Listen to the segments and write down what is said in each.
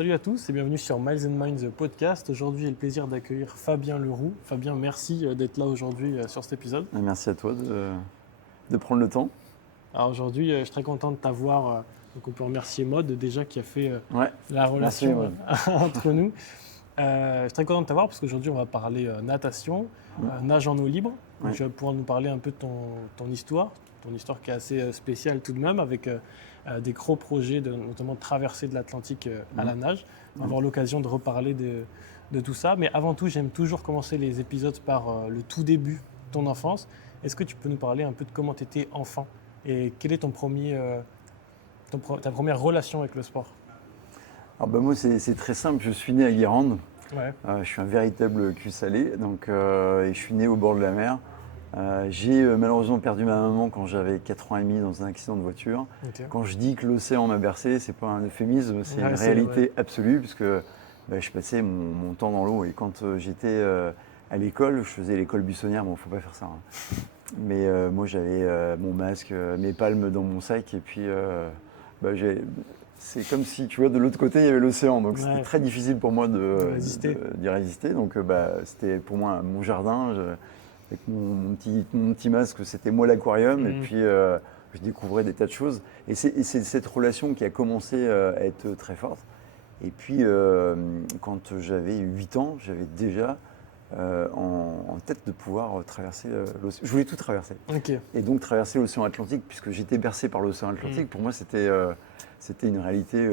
Salut à tous et bienvenue sur Miles and Minds podcast. Aujourd'hui, j'ai le plaisir d'accueillir Fabien Leroux. Fabien, merci d'être là aujourd'hui sur cet épisode. Merci à toi de prendre le temps. Alors aujourd'hui, je suis très content de t'avoir. Donc on peut remercier Maud déjà qui a fait Ouais, la relation merci, entre nous. Je suis très content de t'avoir parce qu'aujourd'hui, on va parler natation, nage en eau libre. Donc Ouais. tu vas pouvoir nous parler un peu de ton histoire qui est assez spéciale tout de même avec des gros projets, notamment de traversée de l'Atlantique à la nage. On va avoir l'occasion de reparler de tout ça. Mais avant tout, j'aime toujours commencer les épisodes par le tout début de ton enfance. Est-ce que tu peux nous parler un peu de comment tu étais enfant et quel est ta première relation avec le sport? Alors moi, c'est très simple. Je suis né à Guérande. Ouais. Je suis un véritable cul salé. Et je suis né au bord de la mer. J'ai malheureusement perdu ma maman quand j'avais 4 ans et demi dans un accident de voiture. Ok. Quand je dis que l'océan m'a bercé, c'est pas un euphémisme, c'est Ouais, une c'est réalité vrai. absolue puisque je passais mon temps dans l'eau. Et quand j'étais à l'école, je faisais l'école buissonnière. Bon, faut pas faire ça, hein. Mais moi, j'avais mon masque, mes palmes dans mon sac. Et puis, c'est comme si, tu vois, de l'autre côté, il y avait l'océan. Donc, c'était Ouais. très difficile pour moi Résister. d'y résister. Donc, c'était pour moi mon jardin. Avec mon petit masque, c'était moi l'aquarium. Et puis, je découvrais des tas de choses. Et c'est cette relation qui a commencé à être très forte. Et puis, quand j'avais 8 ans, j'avais déjà en tête de pouvoir traverser l'océan. Je voulais tout traverser. Ok. Et donc traverser l'océan Atlantique, puisque j'étais bercé par l'océan Atlantique, pour moi c'était une réalité,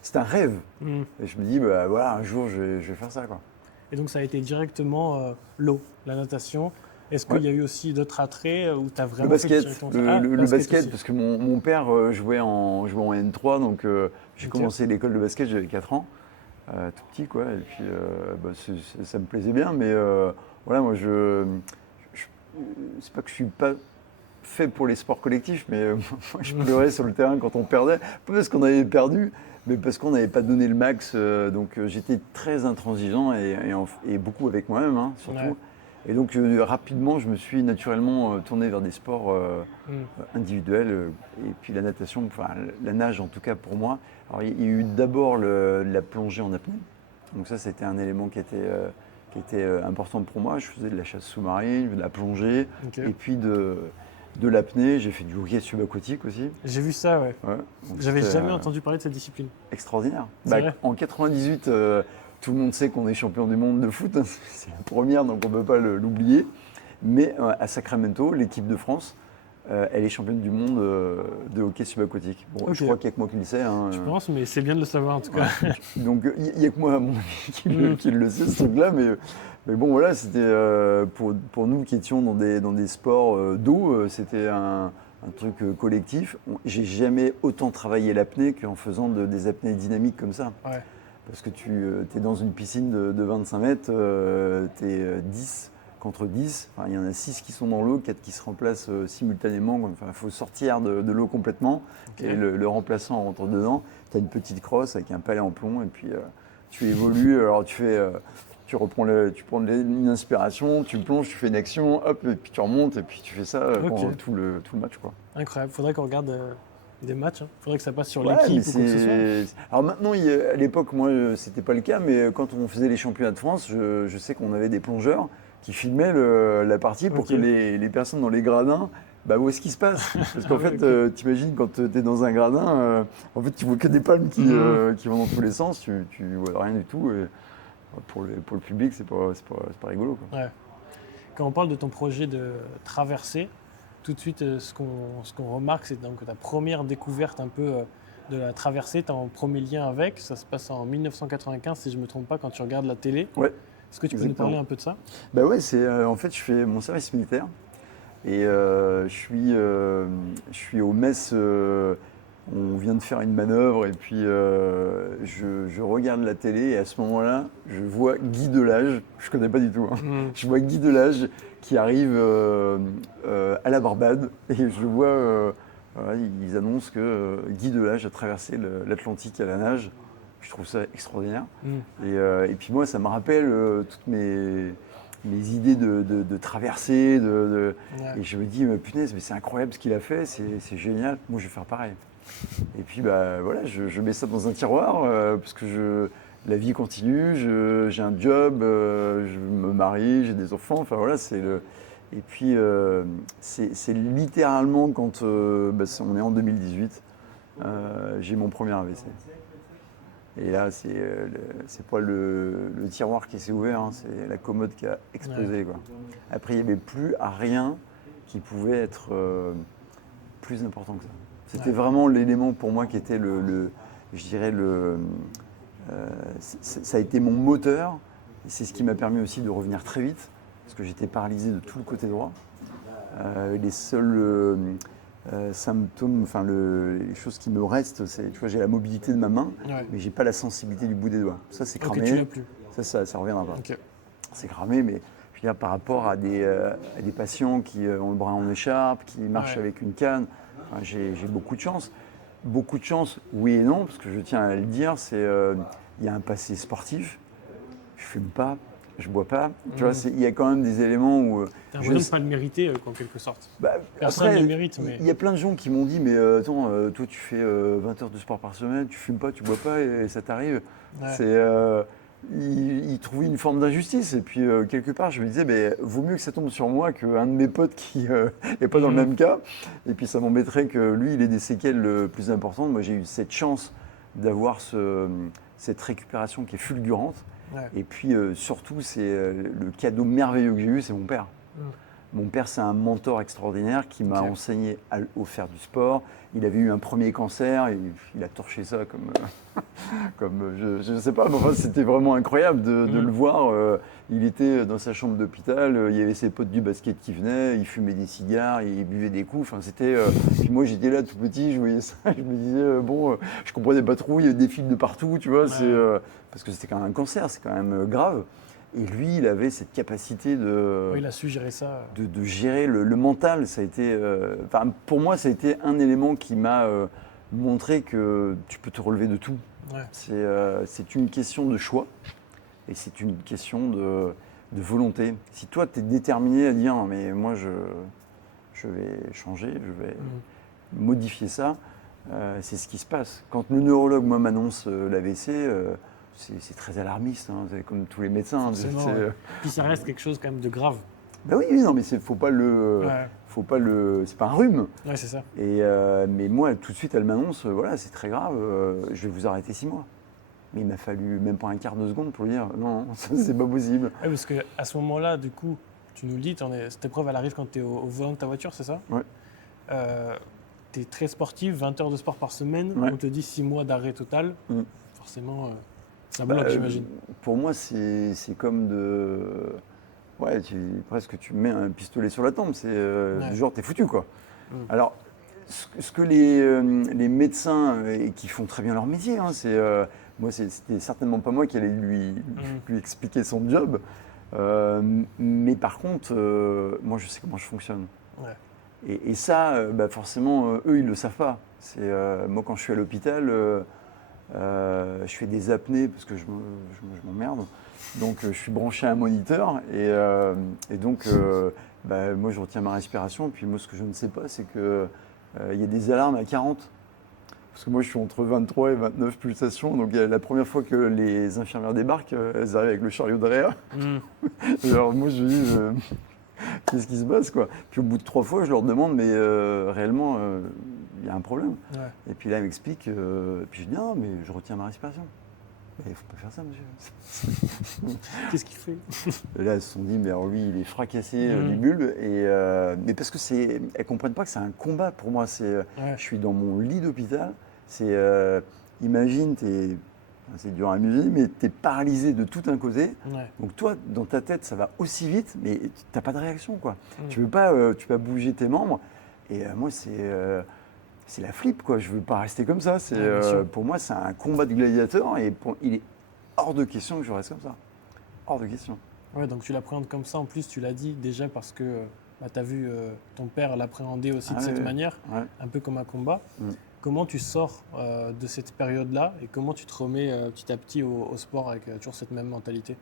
c'était un rêve. Et je me dis, voilà, un jour je vais faire ça, quoi. Et donc ça a été directement l'eau, la natation. Est-ce qu'il Ouais. y a eu aussi d'autres attraits où tu as Le vraiment fait basket, directement ça? le basket, aussi. parce que mon père jouait en N3, donc j'ai Ok. commencé l'école de basket, j'avais 4 ans. Tout petit, quoi. Et puis, ça me plaisait bien, mais voilà, moi, c'est pas que je suis pas fait pour les sports collectifs, mais moi, je pleurais sur le terrain quand on perdait. Pas parce qu'on avait perdu, mais parce qu'on n'avait pas donné le max. Donc, j'étais très intransigeant et beaucoup avec moi-même, hein, surtout. Ouais. Et donc, rapidement, je me suis naturellement tourné vers des sports individuels. Et puis, la natation, enfin, la nage, en tout cas pour moi. Alors, il y a eu d'abord la plongée en apnée. Donc, ça, c'était un élément qui était important pour moi. Je faisais de la chasse sous-marine, de la plongée, Ok. et puis de l'apnée. J'ai fait du hockey subaquatique aussi. J'ai vu ça, ouais. Ouais. Donc, J'avais c'était, jamais entendu parler de cette discipline. extraordinaire. C'est vrai. En 98, tout le monde sait qu'on est champion du monde de foot. C'est la première, donc on ne peut pas l'oublier. Mais à Sacramento, l'équipe de France, elle est championne du monde de hockey subaquatique. Bon, Ok. je crois qu'il n'y a que moi qui le sais, hein. Je pense, mais c'est bien de le savoir en tout cas. Donc il n'y a que moi, à mon avis, qui le sait, ce truc-là. Mais bon, voilà, c'était pour nous qui étions dans des sports d'eau, c'était un truc collectif. J'ai jamais autant travaillé l'apnée qu'en faisant des apnées dynamiques comme ça. Ouais. Parce que tu es dans une piscine de 25 mètres, tu es 10 contre 10. Enfin, il y en a 6 qui sont dans l'eau, 4 qui se remplacent simultanément. Enfin, il faut sortir de l'eau complètement et le remplaçant rentre dedans. Tu as une petite crosse avec un palais en plomb et puis tu évolues. Alors tu prends une inspiration, tu plonges, tu fais une action, hop, et puis tu remontes et puis tu fais ça pendant tout le match, quoi. Incroyable. Faudrait qu'on regarde des matchs. Faudrait que ça passe sur Ouais, l'équipe mais ou quoi que ce soit. Alors maintenant, à l'époque, moi, c'était pas le cas, mais quand on faisait les championnats de France, je sais qu'on avait des plongeurs qui filmaient la partie pour Ok. que les personnes dans les gradins, où est-ce qu'il se passe? Parce qu'en Ah ouais, fait, ok. t'imagines quand tu es dans un gradin, en fait, tu vois que des palmes qui vont dans tous les sens, tu vois rien du tout. Et pour le public, c'est pas rigolo, quoi. Ouais. Quand on parle de ton projet de traversée, tout de suite, ce qu'on remarque, c'est donc ta première découverte un peu de la traversée, tu as un premier lien avec. Ça se passe en 1995, si je ne me trompe pas, quand tu regardes la télé. Ouais, Est-ce que tu peux nous exactement. parler un peu de ça? Bah ouais, en fait, je fais mon service militaire et je suis au mess. On vient de faire une manœuvre et puis je regarde la télé et à ce moment-là, je vois Guy Delage, je connais pas du tout, hein. Je vois Guy Delage qui arrive à la Barbade et je vois, voilà, ils annoncent que Guy Delage a traversé l'Atlantique à la nage. Je trouve ça extraordinaire. Mm. Et puis moi, ça me rappelle toutes mes idées de traversée. Ouais. Et je me dis, mais punaise, mais c'est incroyable ce qu'il a fait, c'est génial. Moi, je vais faire pareil. Et puis, bah, voilà, je mets ça dans un tiroir parce que la vie continue, j'ai un job, je me marie, j'ai des enfants. Enfin, voilà, c'est le. Et puis, c'est littéralement quand on est en 2018, j'ai mon premier AVC. Et là, c'est pas le tiroir qui s'est ouvert, hein, c'est la commode qui a explosé, quoi. Après, il n'y avait plus à rien qui pouvait être plus important que ça. C'était vraiment l'élément pour moi qui était je dirais ça a été mon moteur. Et c'est ce qui m'a permis aussi de revenir très vite, parce que j'étais paralysé de tout le côté droit. Les seuls symptômes, enfin les choses qui me restent, c'est, tu vois, j'ai la mobilité de ma main, mais j'ai pas la sensibilité du bout des doigts. Ça, c'est cramé. Ok, tu l'as plus. Ça reviendra pas. Ok. C'est cramé, mais je veux dire, par rapport à des patients qui ont le bras en écharpe, qui marchent avec une canne, enfin, j'ai beaucoup de chance. Beaucoup de chance, oui et non, parce que je tiens à le dire, il y a un passé sportif, je fume pas, je bois pas. Tu vois, il y a quand même des éléments où. T'as l'impression de pas le mériter, en quelque sorte. Bah, Personne ne le mérite. Il y a plein de gens qui m'ont dit, mais attends, toi tu fais 20 heures de sport par semaine, tu fumes pas, tu bois pas, et ça t'arrive. Ils trouvaient une forme d'injustice. Et puis, quelque part, je me disais, mais vaut mieux que ça tombe sur moi qu'un de mes potes qui n'est pas dans le même cas. Et puis, ça m'embêterait que lui, il ait des séquelles plus importantes. Moi, j'ai eu cette chance d'avoir cette récupération qui est fulgurante. Et puis, surtout, c'est le cadeau merveilleux que j'ai eu, c'est mon père. Mon père, c'est un mentor extraordinaire qui m'a enseigné à faire du sport. Il avait eu un premier cancer et il a torché ça comme je ne sais pas, mais enfin, c'était vraiment incroyable de le voir. Il était dans sa chambre d'hôpital, il y avait ses potes du basket qui venaient, il fumait des cigares, il buvait des coups. Enfin, puis moi, j'étais là tout petit, je voyais ça, je me disais, je comprenais pas trop, il y avait des fils de partout, tu vois, parce que c'était quand même un cancer, c'est quand même grave. Et lui, il avait cette capacité il a su gérer ça. De gérer le mental. Ça a été, pour moi, ça a été un élément qui m'a montré que tu peux te relever de tout. C'est une question de choix et c'est une question de volonté. Si toi, tu es déterminé à dire non, mais moi, je vais changer, je vais modifier ça, c'est ce qui se passe. Quand le neurologue, moi, m'annonce l'AVC, c'est très alarmiste, hein, c'est comme tous les médecins. Puis ça reste quelque chose quand même de grave. Ben oui, non, mais faut pas c'est pas un rhume. Ouais, c'est ça. Mais moi, tout de suite, elle m'annonce, voilà, c'est très grave, je vais vous arrêter 6 mois. Mais il m'a fallu même pas un quart de seconde pour lui dire, non, ça, c'est pas possible. Ouais, parce qu'à ce moment-là, du coup, tu nous le dis, cette épreuve, elle arrive quand tu es au volant de ta voiture, c'est ça? Ouais. Tu es très sportif, 20 heures de sport par semaine, on te dit 6 mois d'arrêt total. Forcément, ça bloque, j'imagine. Pour moi, c'est comme ouais, presque tu mets un pistolet sur la tempe, c'est du genre t'es foutu, quoi. Alors, ce que les médecins qui font très bien leur métier, hein, moi c'était certainement pas moi qui allais lui expliquer son job, mais par contre, moi je sais comment je fonctionne. Et ça, forcément, eux ils le savent pas. Moi quand je suis à l'hôpital, je fais des apnées parce que je m'emmerde. Donc je suis branché à un moniteur et donc moi je retiens ma respiration. Puis moi ce que je ne sais pas c'est que il y a des alarmes à 40. Parce que moi je suis entre 23 et 29 pulsations. Donc la première fois que les infirmières débarquent, elles arrivent avec le chariot derrière. Alors moi je dis qu'est-ce qui se passe, quoi. Puis au bout de 3 fois je leur demande mais réellement il y a un problème. Et puis là, il m'explique, puis je dis non, mais je retiens ma respiration. Mais il ne faut pas faire ça, monsieur. Qu'est-ce qu'il fait? Et là, elles se sont dit, mais alors lui, il est fracassé du bulbe. Mais parce que elles ne comprennent pas que c'est un combat pour moi. Je suis dans mon lit d'hôpital. Imagine, c'est dur à imaginer, mais tu es paralysé de tout un côté. Donc toi, dans ta tête, ça va aussi vite, mais tu n'as pas de réaction, quoi. Tu ne peux pas bouger tes membres. Et moi, c'est la flip, quoi. Je veux pas rester comme ça. Pour moi, c'est un combat de gladiateurs et il est hors de question que je reste comme ça. Hors de question. Ouais, donc tu l'appréhendes comme ça. En plus, tu l'as dit déjà parce que tu as vu ton père l'appréhender aussi de cette manière, un peu comme un combat. Comment tu sors de cette période-là et comment tu te remets petit à petit au sport avec toujours cette même mentalité?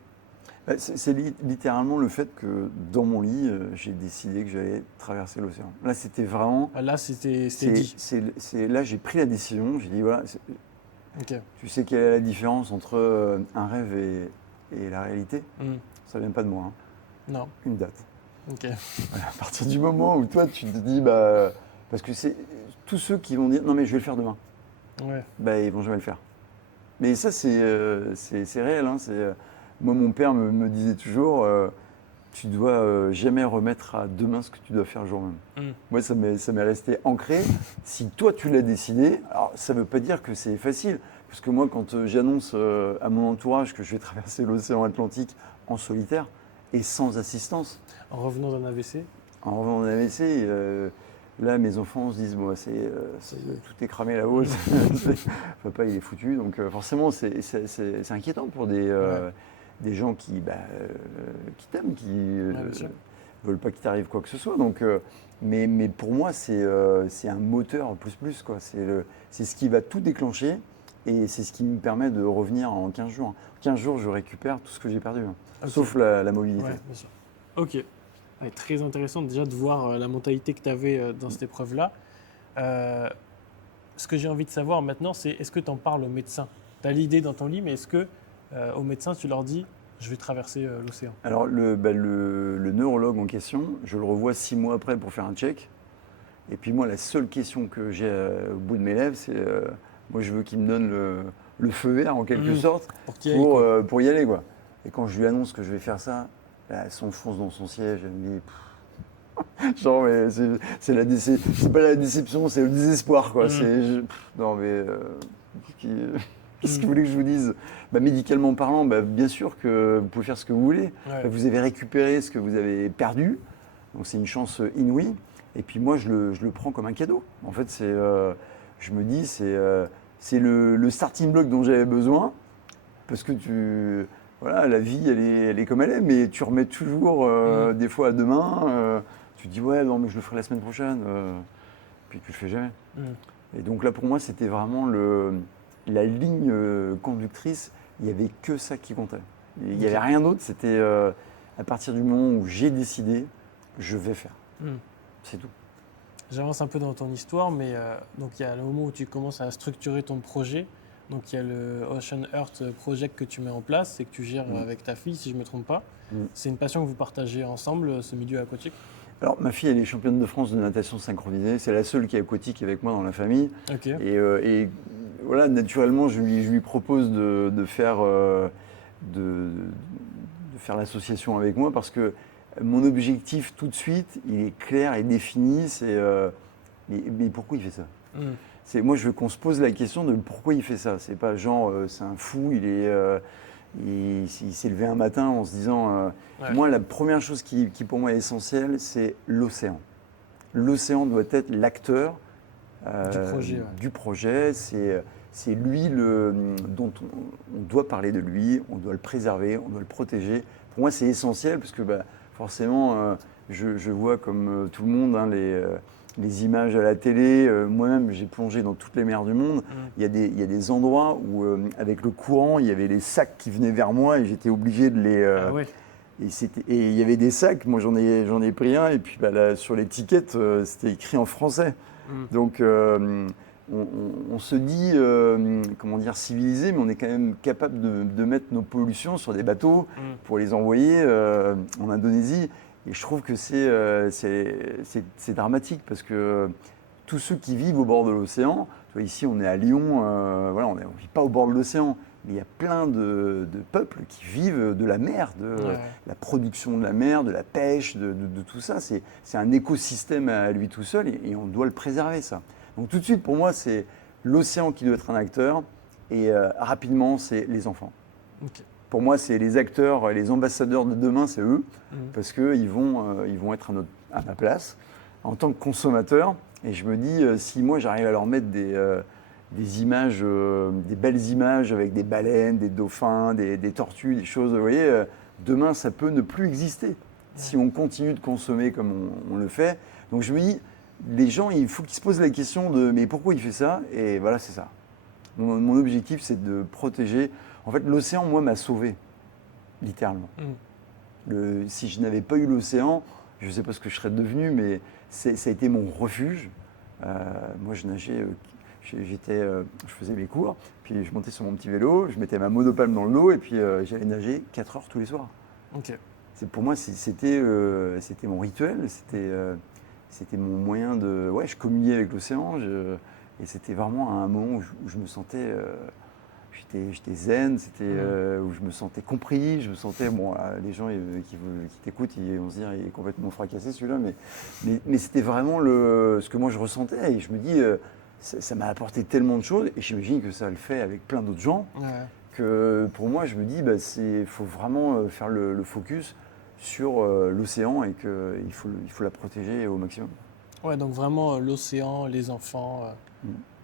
C'est littéralement le fait que dans mon lit, j'ai décidé que j'allais traverser l'océan. Là, c'était vraiment. Là, c'était dit. Là, j'ai pris la décision. J'ai dit voilà, Ok. tu sais quelle est la différence entre un rêve et la réalité? Ça vient pas de moi. Hein. Non. Une date. Ok. Voilà, à partir du moment où toi, tu te dis, parce que c'est tous ceux qui vont dire non, mais je vais le faire demain, ils vont jamais le faire. Mais ça, c'est réel. Hein, moi, mon père me disait toujours, tu dois jamais remettre à demain ce que tu dois faire le jour même. Moi, ça m'est resté ancré. Si toi, tu l'as décidé, alors ça ne veut pas dire que c'est facile. Parce que moi, quand j'annonce à mon entourage que je vais traverser l'océan Atlantique en solitaire et sans assistance. En revenant d'un AVC. En revenant d'un AVC, là, mes enfants se disent, bon, tout est cramé là-haut, papa, il est foutu. Donc forcément, c'est inquiétant pour des gens qui t'aiment, qui ne veulent pas qu'il t'arrive quoi que ce soit. Donc, mais pour moi, c'est un moteur plus, quoi. C'est ce qui va tout déclencher et c'est ce qui me permet de revenir en 15 jours. En 15 jours, je récupère tout ce que j'ai perdu, okay. Sauf la mobilité. Ouais, bien sûr. Ok. Ouais, très intéressant déjà de voir la mentalité que tu avais dans cette épreuve-là. Ce que j'ai envie de savoir maintenant, c'est est-ce que tu en parles aux médecins? Tu as l'idée dans ton lit, mais est-ce que aux médecins, tu leur dis je vais traverser l'océan? Alors, le neurologue en question, je le revois 6 mois après pour faire un check. Et puis moi, la seule question que j'ai au bout de mes lèvres, c'est moi, je veux qu'il me donne le feu vert en quelque sorte pour y aller, quoi. Et quand je lui annonce que je vais faire ça, là, elle s'enfonce dans son siège, elle me dit genre, mais c'est pas la déception, c'est le désespoir, quoi. Non, mais qu'est-ce que vous voulez que je vous dise? Médicalement parlant, bien sûr que vous pouvez faire ce que vous voulez. Ouais. Vous avez récupéré ce que vous avez perdu, donc c'est une chance inouïe. Et puis moi, je le prends comme un cadeau. En fait, je me dis, c'est le starting block dont j'avais besoin, parce que voilà, la vie, elle est comme elle est, mais tu remets toujours des fois à demain. Tu te dis, ouais, non, mais je le ferai la semaine prochaine. Puis tu le fais jamais. Et donc là, pour moi, c'était vraiment la ligne conductrice. Il n'y avait que ça qui comptait. Il n'y avait rien d'autre. C'était à partir du moment où j'ai décidé, je vais faire. C'est tout. J'avance un peu dans ton histoire, mais donc il y a le moment où tu commences à structurer ton projet. Donc il y a le Ocean Earth Project que tu mets en place et que tu gères avec ta fille, si je ne me trompe pas. C'est une passion que vous partagez ensemble, ce milieu aquatique? Alors ma fille, elle est championne de France de natation synchronisée. C'est la seule qui est aquatique avec moi dans la famille. Okay. Et voilà, naturellement, je lui propose de faire l'association avec moi parce que mon objectif tout de suite, il est clair et défini. C'est mais pourquoi il fait ça? Moi, je veux qu'on se pose la question de pourquoi il fait ça. C'est pas genre, c'est un fou, il s'est levé un matin en se disant... Moi, la première chose qui pour moi est essentielle, c'est l'océan. L'océan doit être l'acteur du projet. C'est lui dont on doit parler de lui, on doit le préserver, on doit le protéger. Pour moi, c'est essentiel parce que forcément, je vois comme tout le monde les images à la télé. Moi-même, j'ai plongé dans toutes les mers du monde. Il y a des endroits où, avec le courant, il y avait les sacs qui venaient vers moi et j'étais obligé de les... Et il y avait des sacs, moi j'en ai pris un, et puis là, sur l'étiquette, c'était écrit en français. Donc on se dit, comment dire, civilisé, mais on est quand même capable de mettre nos pollutions sur des bateaux pour les envoyer en Indonésie. Et je trouve que c'est dramatique parce que tous ceux qui vivent au bord de l'océan, ici on est à Lyon, voilà, on ne vit pas au bord de l'océan, mais il y a plein de peuples qui vivent de la mer, de la production de la mer, de la pêche, de tout ça. C'est un écosystème à lui tout seul et on doit le préserver, ça. Donc tout de suite, pour moi, c'est l'océan qui doit être un acteur et rapidement, c'est les enfants. Okay. Pour moi, c'est les acteurs, les ambassadeurs de demain, c'est eux, parce qu'ils vont être à ma place en tant que consommateur. Et je me dis, si moi, j'arrive à leur mettre des images, des belles images avec des baleines, des dauphins, des tortues, des choses, vous voyez, demain, ça peut ne plus exister si on continue de consommer comme on le fait. Donc je me dis, les gens, il faut qu'ils se posent la question de mais pourquoi il fait ça? Et voilà, c'est ça. Mon objectif, c'est de protéger. En fait, l'océan, moi, m'a sauvé. littéralement. Si je n'avais pas eu l'océan, je ne sais pas ce que je serais devenu, mais ça a été mon refuge. Moi, je nageais, je faisais mes cours, puis je montais sur mon petit vélo, je mettais ma monopalme dans le dos, et puis j'allais nager 4 heures tous les soirs. Ok. Pour moi, c'était mon rituel, c'était mon moyen de... Ouais, je communiais avec l'océan, et c'était vraiment un moment où je me sentais... J'étais zen, où je me sentais compris, je me sentais... Bon, les gens qui t'écoutent, ils vont se dire, il est complètement fracassé celui-là, mais c'était vraiment ce que moi je ressentais, et je me dis, ça m'a apporté tellement de choses, et j'imagine que ça le fait avec plein d'autres gens, que pour moi, je me dis, il faut vraiment faire le focus sur l'océan et qu'il faut la protéger au maximum. Ouais, donc vraiment l'océan, les enfants.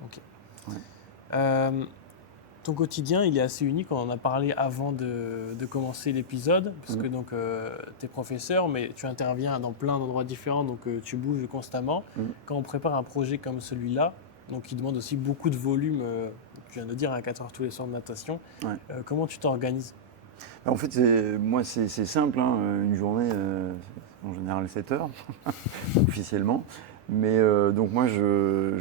Ok. Ouais. Ton quotidien, il est assez unique. On en a parlé avant de commencer l'épisode, parce que donc tu es professeur, mais tu interviens dans plein d'endroits différents, donc tu bouges constamment. Quand on prépare un projet comme celui-là, donc qui demande aussi beaucoup de volume, tu viens de dire, 4 heures tous les soirs de natation, comment tu t'organises? En fait, moi, c'est simple. Une journée, en général 7 heures, officiellement. Mais donc moi, je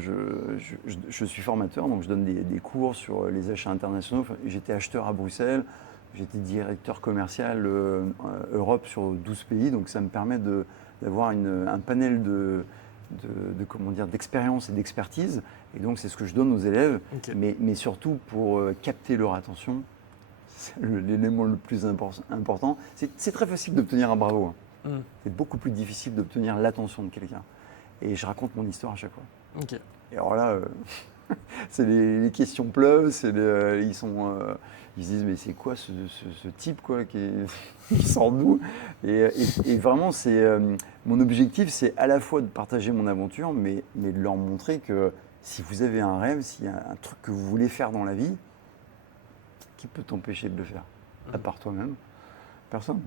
suis formateur, donc je donne des cours sur les achats internationaux. Enfin, j'étais acheteur à Bruxelles, j'étais directeur commercial Europe sur 12 pays, donc ça me permet d'avoir un panel d'expérience et d'expertise. Et donc c'est ce que je donne aux élèves, mais surtout pour capter leur attention. C'est l'élément le plus important. C'est très facile d'obtenir un bravo. C'est beaucoup plus difficile d'obtenir l'attention de quelqu'un. Et je raconte mon histoire à chaque fois. Et alors là, c'est les questions pleuvent, ils se disent mais c'est quoi ce type quoi, qui sort d'où et vraiment, mon objectif, c'est à la fois de partager mon aventure, mais de leur montrer que si vous avez un rêve, s'il y a un truc que vous voulez faire dans la vie, qui peut t'empêcher de le faire? À part toi-même? Personne.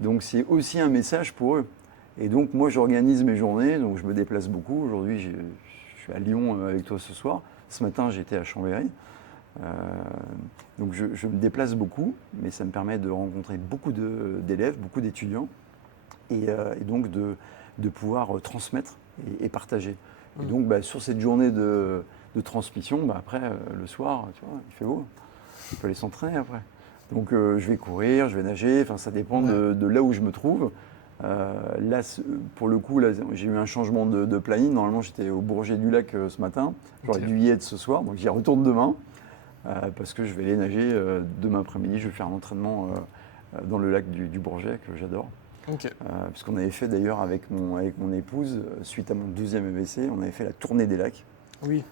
Donc c'est aussi un message pour eux. Et donc moi j'organise mes journées, donc je me déplace beaucoup. Aujourd'hui je suis à Lyon avec toi ce soir. Ce matin j'étais à Chambéry. Donc je me déplace beaucoup, mais ça me permet de rencontrer beaucoup d'élèves, beaucoup d'étudiants, et donc de pouvoir transmettre et partager. Et donc sur cette journée de transmission, après le soir, tu vois, il fait beau. On peut aller s'entraîner après. Donc je vais courir, je vais nager, enfin, ça dépend de là où je me trouve. Là, pour le coup, j'ai eu un changement de planning. Normalement, j'étais au Bourget du Lac ce matin. J'aurais dû y être ce soir, donc j'y retourne demain. Parce que je vais aller nager demain après-midi. Je vais faire un entraînement dans le lac du Bourget, que j'adore. Parce qu'on avait fait d'ailleurs avec mon épouse, suite à mon 2e AVC, on avait fait la tournée des lacs. Oui.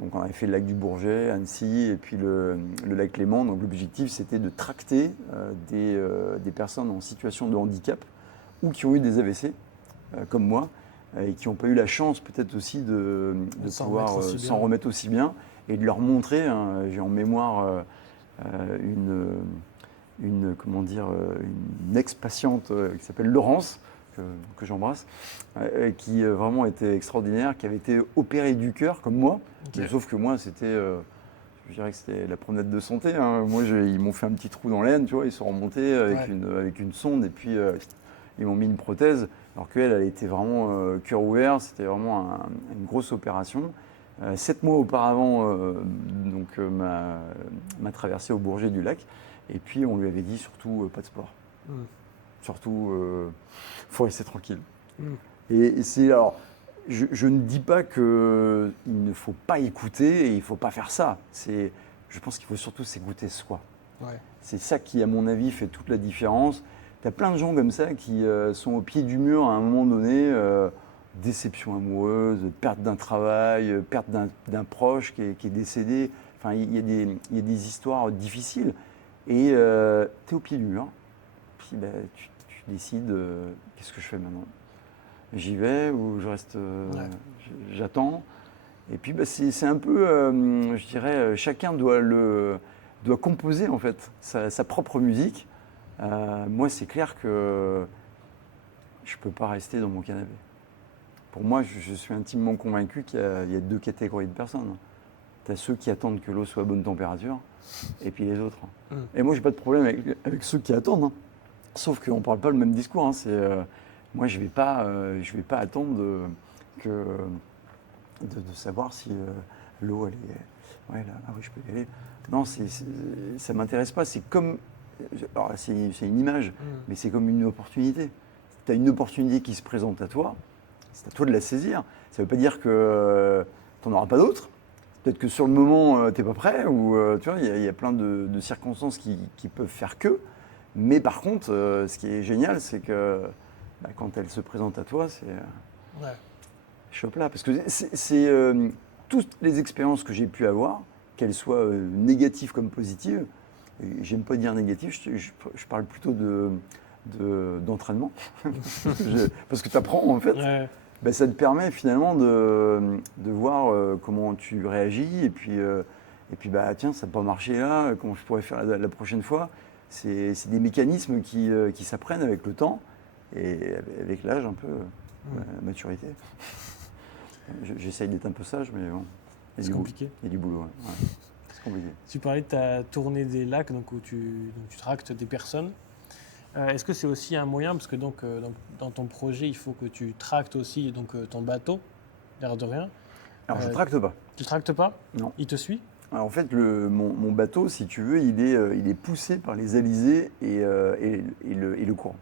Donc on avait fait le lac du Bourget, Annecy et puis le lac Léman. Donc l'objectif, c'était de tracter des personnes en situation de handicap ou qui ont eu des AVC, comme moi, et qui n'ont pas eu la chance peut-être aussi de pouvoir s'en remettre aussi bien, et de leur montrer, j'ai en mémoire une ex-patiente qui s'appelle Laurence, que j'embrasse, qui vraiment était extraordinaire, qui avait été opérée du cœur comme moi, sauf que moi c'était, je dirais que c'était la promenade de santé. Moi ils m'ont fait un petit trou dans l'aine, tu vois, ils sont remontés avec une sonde et puis ils m'ont mis une prothèse, alors qu'elle, elle était vraiment cœur ouvert, c'était vraiment une grosse opération. 7 mois auparavant, m'a traversé au Bourget du Lac, et puis on lui avait dit surtout pas de sport. Surtout, faut rester tranquille. Et c'est alors, je ne dis pas qu'il ne faut pas écouter et il ne faut pas faire ça. Je pense qu'il faut surtout s'écouter soi. C'est ça qui, à mon avis, fait toute la différence. Tu as plein de gens comme ça qui sont au pied du mur à un moment donné, déception amoureuse, perte d'un travail, perte d'un proche qui est décédé. Enfin, il y a des histoires difficiles. Et tu es au pied du mur. Puis tu décides, qu'est-ce que je fais maintenant? J'y vais ou je reste, j'attends. Et puis c'est un peu, je dirais, chacun doit composer en fait sa propre musique. Moi, c'est clair que je ne peux pas rester dans mon canapé. Pour moi, je suis intimement convaincu qu'il y a 2 catégories de personnes. tu as ceux qui attendent que l'eau soit à bonne température, et puis les autres. Mm. Et moi, j'ai pas de problème avec ceux qui attendent, hein. Sauf qu'on ne parle pas le même discours, hein. Moi, je vais pas attendre de savoir si l'eau, elle est... Ouais, là, ah oui, je peux y aller. Non, ça ne m'intéresse pas. C'est comme... Alors, c'est une image, mais c'est comme une opportunité. Tu as une opportunité qui se présente à toi, c'est à toi de la saisir. Ça ne veut pas dire que tu n'en auras pas d'autres. Peut-être que sur le moment, tu n'es pas prêt, ou tu vois, il y a plein de circonstances qui peuvent faire que. Mais par contre, ce qui est génial, c'est que quand elle se présente à toi, c'est chope-là. Parce que toutes les expériences que j'ai pu avoir, qu'elles soient négatives comme positives, j'aime pas dire négatives, je parle plutôt d'entraînement. Parce que tu apprends en fait. Ouais. Ça te permet finalement de voir comment tu réagis et puis tiens, ça n'a pas marché là, comment je pourrais faire la prochaine fois. C'est des mécanismes qui s'apprennent avec le temps et avec l'âge un peu, la maturité. J'essaye d'être un peu sage, mais bon. C'est compliqué. Il y a du boulot, ouais. C'est compliqué. Tu parlais de ta tournée des lacs, donc où tu tractes des personnes. Est-ce que c'est aussi un moyen, parce que dans ton projet, il faut que tu tractes aussi ton bateau, l'air de rien. Alors je tracte pas. Tu tractes pas? Non. Il te suit? Alors, en fait, mon bateau, si tu veux, il est poussé par les alisés et le courant.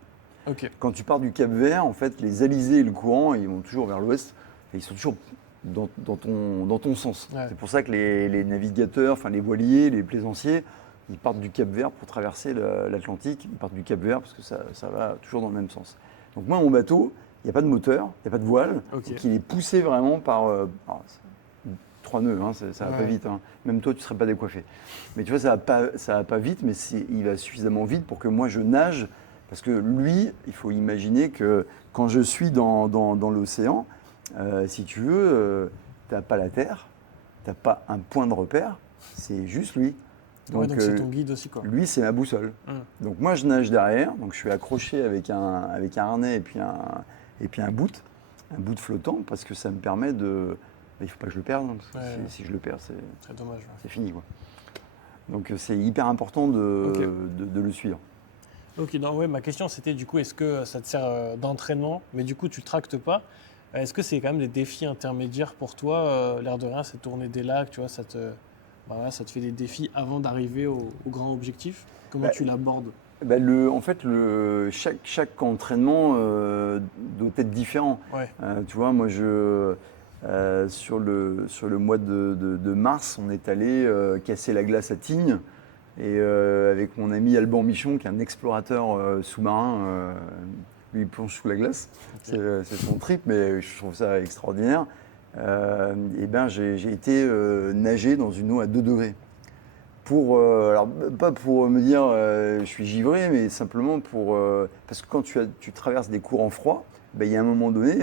Ok. Quand tu pars du Cap Vert, en fait, les alisés et le courant, ils vont toujours vers l'ouest et ils sont toujours dans ton sens. Ouais. C'est pour ça que les navigateurs, enfin les voiliers, les plaisanciers, ils partent du Cap Vert pour traverser l'Atlantique. Ils partent du Cap Vert parce que ça va toujours dans le même sens. Donc moi, mon bateau, il n'y a pas de moteur, il n'y a pas de voile. Ok. Donc il est poussé vraiment par... 3 nœuds, hein, ça va pas vite. Hein. Même toi, tu ne serais pas décoiffé. Mais tu vois, ça va pas vite, mais il va suffisamment vite pour que moi, je nage. Parce que lui, il faut imaginer que quand je suis dans l'océan, si tu veux, tu n'as pas la terre, tu n'as pas un point de repère, c'est juste lui. Donc c'est ton guide aussi, quoi. Lui, c'est ma boussole. Donc moi, je nage derrière, donc je suis accroché avec un harnais et puis un boot flottant, parce que ça me permet de... Il ne faut pas que je le perde, hein, si je le perds, c'est dommage. C'est fini, quoi. Donc c'est hyper important de le suivre. Ok, ma question c'était du coup, est-ce que ça te sert d'entraînement, mais du coup tu tractes pas? Est-ce que c'est quand même des défis intermédiaires pour toi, l'air de rien, cette tournée des lacs, tu vois, ça te fait des défis avant d'arriver au grand objectif? Comment tu l'abordes? En fait, chaque entraînement doit être différent. Ouais. Tu vois, moi, sur le mois de mars, on est allé casser la glace à Tignes. Et avec mon ami Alban Michon, qui est un explorateur sous-marin, lui il plonge sous la glace. Okay. C'est son trip, mais je trouve ça extraordinaire. J'ai été nager dans une eau à 2 degrés. Alors, pas pour me dire je suis givré, mais simplement parce que quand tu traverses des courants froids, il y a un moment donné,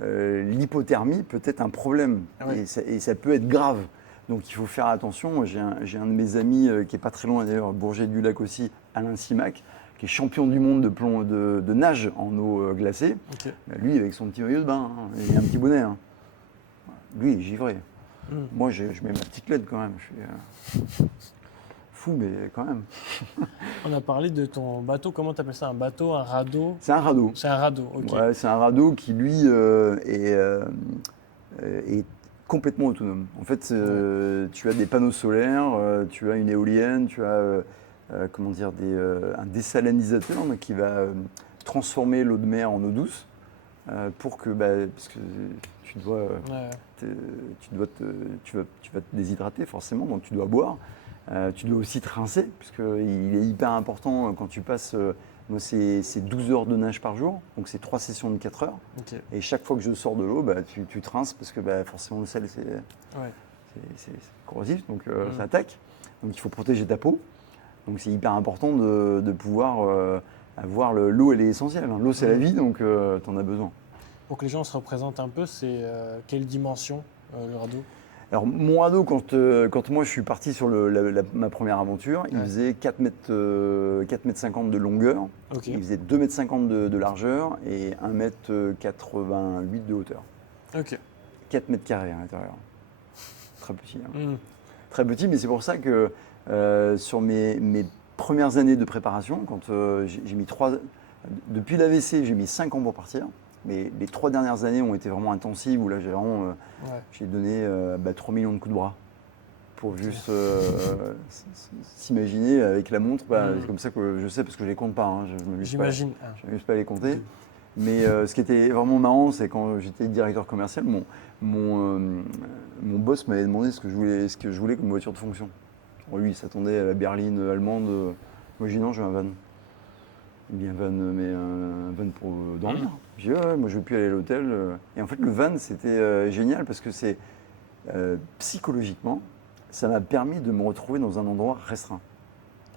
l'hypothermie peut être un problème. Ah oui. et ça peut être grave. Donc il faut faire attention. Moi, j'ai un de mes amis qui n'est pas très loin d'ailleurs, Bourget-du-Lac aussi, Alain Simac, qui est champion du monde de nage en eau glacée. Okay. Lui, avec son petit maillot de bain, hein, et un petit bonnet. Hein. Lui, il est givré. Moi, je mets ma petite LED quand même. Je suis fou, mais quand même. On a parlé de ton bateau. Comment tu appelles ça? Un bateau, un radeau? C'est un radeau. C'est un radeau, ok. Ouais, c'est un radeau qui, lui, est complètement autonome. En fait, tu as des panneaux solaires, tu as une éolienne, tu as un dessalinisateur qui va transformer l'eau de mer en eau douce pour que, parce que tu vas te déshydrater forcément, donc tu dois boire. Tu dois aussi te rincer, puisqu'il est hyper important quand tu passes. Moi, c'est 12 heures de nage par jour, donc c'est 3 sessions de 4 heures. Okay. Et chaque fois que je sors de l'eau, tu te rinces, parce que forcément le sel, c'est corrosif, donc ça attaque. Donc il faut protéger ta peau. Donc c'est hyper important de pouvoir avoir l'eau, elle est essentielle. Hein. L'eau, c'est la vie, donc tu en as besoin. Pour que les gens se représentent un peu, c'est quelle dimension le radeau? Alors mon radeau, quand moi je suis parti sur ma première aventure, il faisait 4,50 m de longueur, okay. Il faisait 2,50 m de largeur et 1,88 m de hauteur. Okay. 4 mètres carrés à l'intérieur. très petit. Mm. Très petit, mais c'est pour ça que sur mes premières années de préparation, quand j'ai mis depuis l'AVC, j'ai mis 5 ans pour partir. Mais les 3 dernières années ont été vraiment intensives, où là j'ai donné 3 millions de coups de bras. Pour juste s'imaginer avec la montre, c'est comme ça que je sais, parce que je les compte pas, hein, je ne m'amuse pas à les compter. Mais ce qui était vraiment marrant, c'est quand j'étais directeur commercial, mon boss m'avait demandé ce que je voulais comme voiture de fonction. Bon, lui, il s'attendait à la berline allemande. Moi, j'ai dit non, je veux un van. Il dit un van, mais un van pour dormir. J'ai dit ouais, moi je veux plus aller à l'hôtel. Et en fait, le van, c'était génial parce que c'est psychologiquement, ça m'a permis de me retrouver dans un endroit restreint.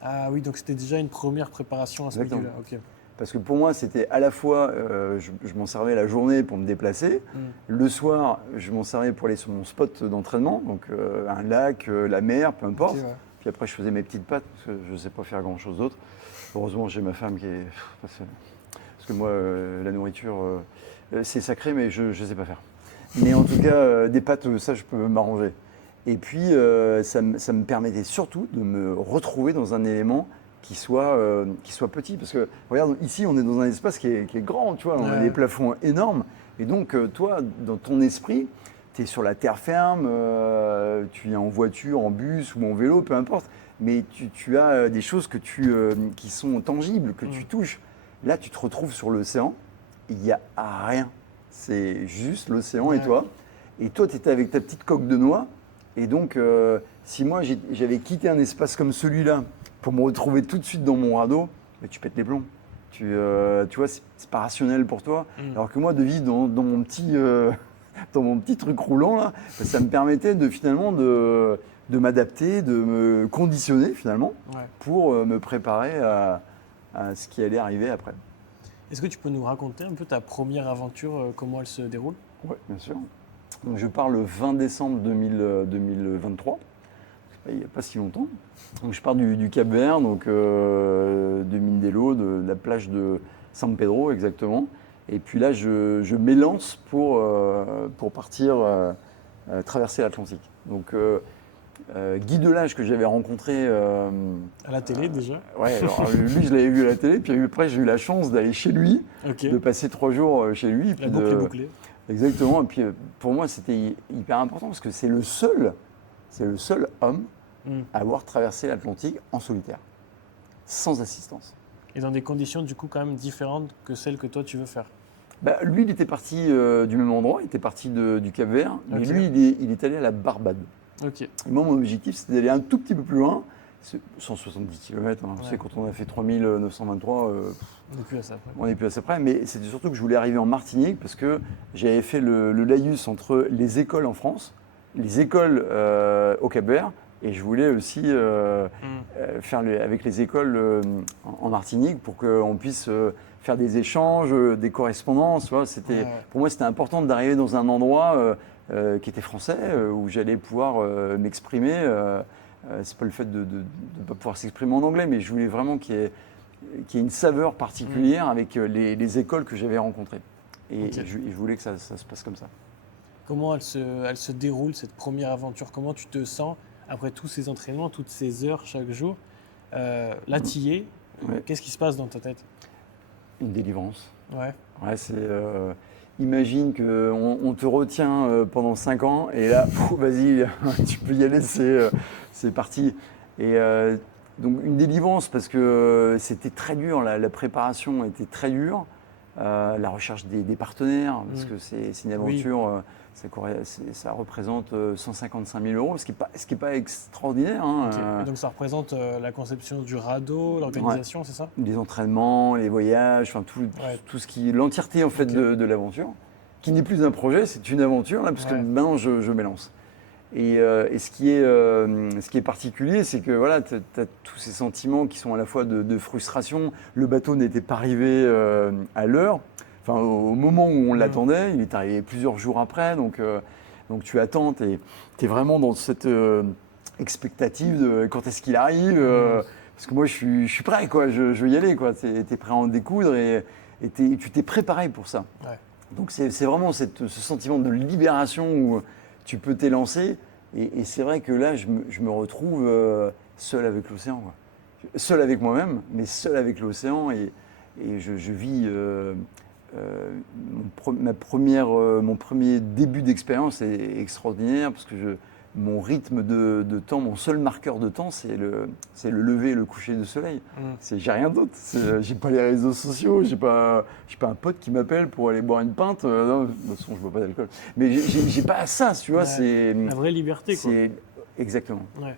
Ah oui, donc c'était déjà une première préparation à ce milieu-là. Okay. Parce que pour moi, c'était à la fois, je m'en servais la journée pour me déplacer. Le soir, je m'en servais pour aller sur mon spot d'entraînement, donc un lac, la mer, peu importe. Okay, ouais. Puis après, je faisais mes petites pattes, parce que je ne sais pas faire grand-chose d'autre. Heureusement, j'ai ma femme qui est... Parce que moi, la nourriture, c'est sacré, mais je ne sais pas faire. Mais en tout cas, des pâtes, ça, je peux m'arranger. Et puis, ça me permettait surtout de me retrouver dans un élément qui soit petit. Parce que, regarde, ici, on est dans un espace qui est grand, tu vois, on a des plafonds énormes. Et donc, toi, dans ton esprit, tu es sur la terre ferme, tu es en voiture, en bus ou en vélo, peu importe. Mais tu as des choses qui sont tangibles, que tu touches. Là, tu te retrouves sur l'océan, il n'y a rien. C'est juste l'océan et toi. Et toi, tu étais avec ta petite coque de noix. Et donc, si moi, j'avais quitté un espace comme celui-là pour me retrouver tout de suite dans mon radeau, bah, tu pètes les plombs. Tu vois, c'est pas rationnel pour toi. Alors que moi, de vivre dans mon petit truc roulant, là, bah, ça me permettait finalement de m'adapter, de me conditionner finalement pour me préparer à ce qui allait arriver après. Est-ce que tu peux nous raconter un peu ta première aventure, comment elle se déroule ? Oui, bien sûr. Donc, je pars le 20 décembre 2023, il n'y a pas si longtemps. Donc, je pars du Cap-Vert, donc de Mindelo, de la plage de San Pedro exactement. Et puis là, je m'élance pour partir traverser l'Atlantique. Donc, Guy Delage que j'avais rencontré à la télé déjà. Ouais, alors lui je l'avais vu à la télé, puis après j'ai eu la chance d'aller chez lui, de passer 3 jours chez lui. La boucle est bouclée. Exactement, et puis pour moi c'était hyper important parce que c'est le seul homme à avoir traversé l'Atlantique en solitaire, sans assistance. Et dans des conditions du coup quand même différentes que celles que toi tu veux faire. Bah, lui il était parti du même endroit, il était parti du Cap-Vert, mais lui il est allé à la Barbade. Okay. Et moi, mon objectif, c'était d'aller un tout petit peu plus loin. C'est 170 km, hein. Tu sais, quand on a fait 3923, on n'est plus assez près. Mais c'était surtout que je voulais arriver en Martinique parce que j'avais fait le laïus entre les écoles en France, les écoles au Cap-Vert, et je voulais aussi faire avec les écoles en Martinique pour qu'on puisse faire des échanges, des correspondances. Tu vois, pour moi, c'était important d'arriver dans un endroit qui était français, où j'allais pouvoir m'exprimer. C'est pas le fait de ne pas pouvoir s'exprimer en anglais, mais je voulais vraiment qu'il y ait une saveur particulière avec les écoles que j'avais rencontrées. Et je voulais que ça se passe comme ça. Comment elle se déroule, cette première aventure ? Comment tu te sens après tous ces entraînements, toutes ces heures chaque jour ? Là, tu y es. Qu'est-ce qui se passe dans ta tête ? Une délivrance. Ouais, c'est... Imagine qu'on te retient pendant 5 ans et là, vas-y, tu peux y aller, c'est parti. Et donc une délivrance parce que c'était très dur, la préparation était très dure, la recherche des partenaires, parce que c'est une aventure, ça représente 155 000 €, ce qui n'est pas extraordinaire. Hein. Okay. Donc ça représente la conception du radeau, l'organisation, c'est ça ? Les entraînements, les voyages, enfin tout ce qui, l'entièreté en fait de l'aventure, qui n'est plus un projet, c'est une aventure là, parce que maintenant je m'élance. Et ce qui est particulier, c'est que voilà, tu as tous ces sentiments qui sont à la fois de frustration. Le bateau n'était pas arrivé à l'heure. Enfin, au moment où on l'attendait, il est arrivé plusieurs jours après, donc tu attends, tu es vraiment dans cette expectative de quand est-ce qu'il arrive, parce que moi je suis prêt, quoi, je veux y aller, tu es prêt à en découdre et tu t'es préparé pour ça. Ouais. Donc c'est vraiment ce sentiment de libération où tu peux t'élancer Et c'est vrai que là, je me retrouve seul avec l'océan, quoi. Seul avec moi-même, mais seul avec l'océan. Et je vis mon premier début d'expérience est extraordinaire parce que mon rythme de temps, mon seul marqueur de temps, c'est le lever et le coucher du soleil. J'ai rien d'autre. J'ai pas les réseaux sociaux, j'ai pas un pote qui m'appelle pour aller boire une pinte. Non, de toute façon, je bois pas d'alcool. Mais j'ai pas ça, tu vois. Ouais, C'est la vraie liberté, quoi. Exactement. Ouais.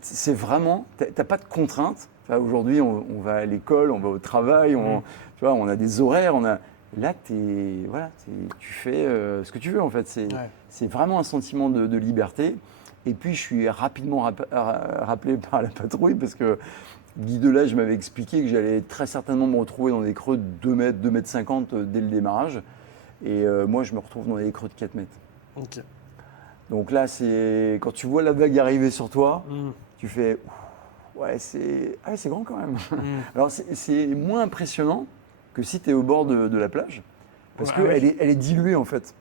C'est vraiment, t'as pas de contraintes. Enfin, aujourd'hui, on va à l'école, on va au travail, tu vois, on a des horaires, Là, tu fais ce que tu veux, en fait. C'est vraiment un sentiment de liberté. Et puis, je suis rapidement rappelé par la patrouille parce que Guy Delage m'avait expliqué que j'allais très certainement me retrouver dans des creux de 2 mètres, 2 mètres 50 dès le démarrage. Et moi, je me retrouve dans des creux de 4 mètres. Ok. Donc là, quand tu vois la vague arriver sur toi, tu fais ouais, c'est grand quand même. Alors, c'est moins impressionnant que si tu es au bord de la plage, parce qu'elle est diluée en fait.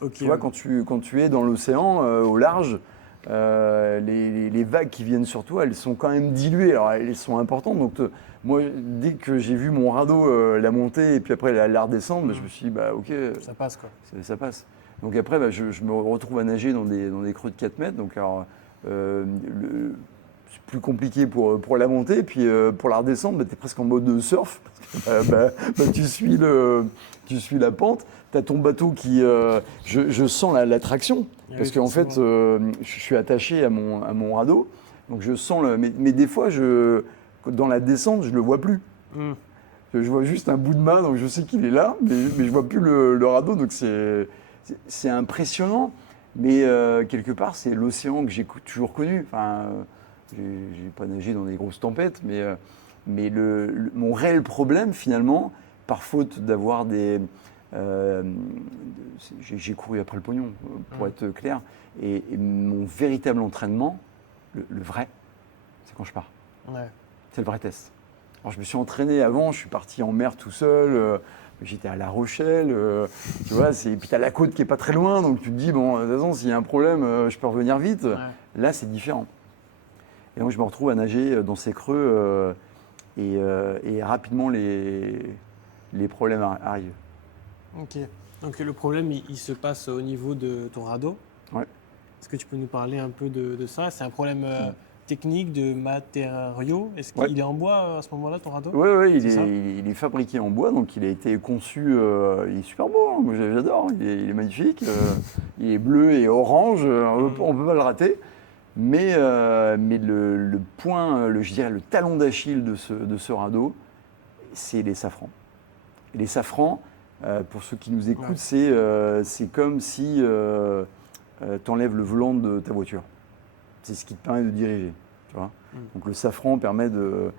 Okay, tu vois, quand tu es dans l'océan, au large, les vagues qui viennent sur toi, elles sont quand même diluées. Alors, elles sont importantes. Donc, moi, dès que j'ai vu mon radeau la monter et puis après la redescendre, je me suis dit, bah ok. Ça passe quoi. Ça passe. Donc après, je me retrouve à nager dans des creux de 4 mètres. Donc, alors, c'est plus compliqué pour la montée. Puis pour la redescendre, tu es presque en mode surf. Tu suis la pente. Tu as ton bateau qui. Je sens la traction. Parce qu'en fait, je suis attaché à mon radeau. Donc je sens mais des fois, dans la descente, je ne le vois plus. Je vois juste un bout de main, donc je sais qu'il est là, mais je ne vois plus le radeau. Donc c'est impressionnant. Mais quelque part, c'est l'océan que j'ai toujours connu. Enfin, j'ai pas nagé dans des grosses tempêtes, mais mon réel problème, finalement, par faute d'avoir j'ai couru après le pognon, pour être clair. Et mon véritable entraînement, le vrai, c'est quand je pars. Ouais. C'est le vrai test. Alors, je me suis entraîné avant, je suis parti en mer tout seul. J'étais à La Rochelle, tu vois, et puis tu as la côte qui est pas très loin, donc tu te dis, bon, de toute façon, s'il y a un problème, je peux revenir vite. Ouais. Là, c'est différent. Et donc, je me retrouve à nager dans ces creux et rapidement, les problèmes arrivent. Ok. Donc, le problème, il se passe au niveau de ton radeau. Ouais. Est-ce que tu peux nous parler un peu de ça? C'est un problème technique, de matériaux? Est-ce qu'il est en bois à ce moment-là, ton radeau? Oui, il est fabriqué en bois, donc il a été conçu, il est super beau, hein, moi j'adore, il est magnifique, il est bleu et orange, on ne peut pas le rater, mais le point, je dirais le talon d'Achille de ce radeau, c'est les safrans. Et les safrans, pour ceux qui nous écoutent, c'est comme si tu enlèves le volant de ta voiture. C'est ce qui te permet de diriger. Tu vois. Donc le safran permet de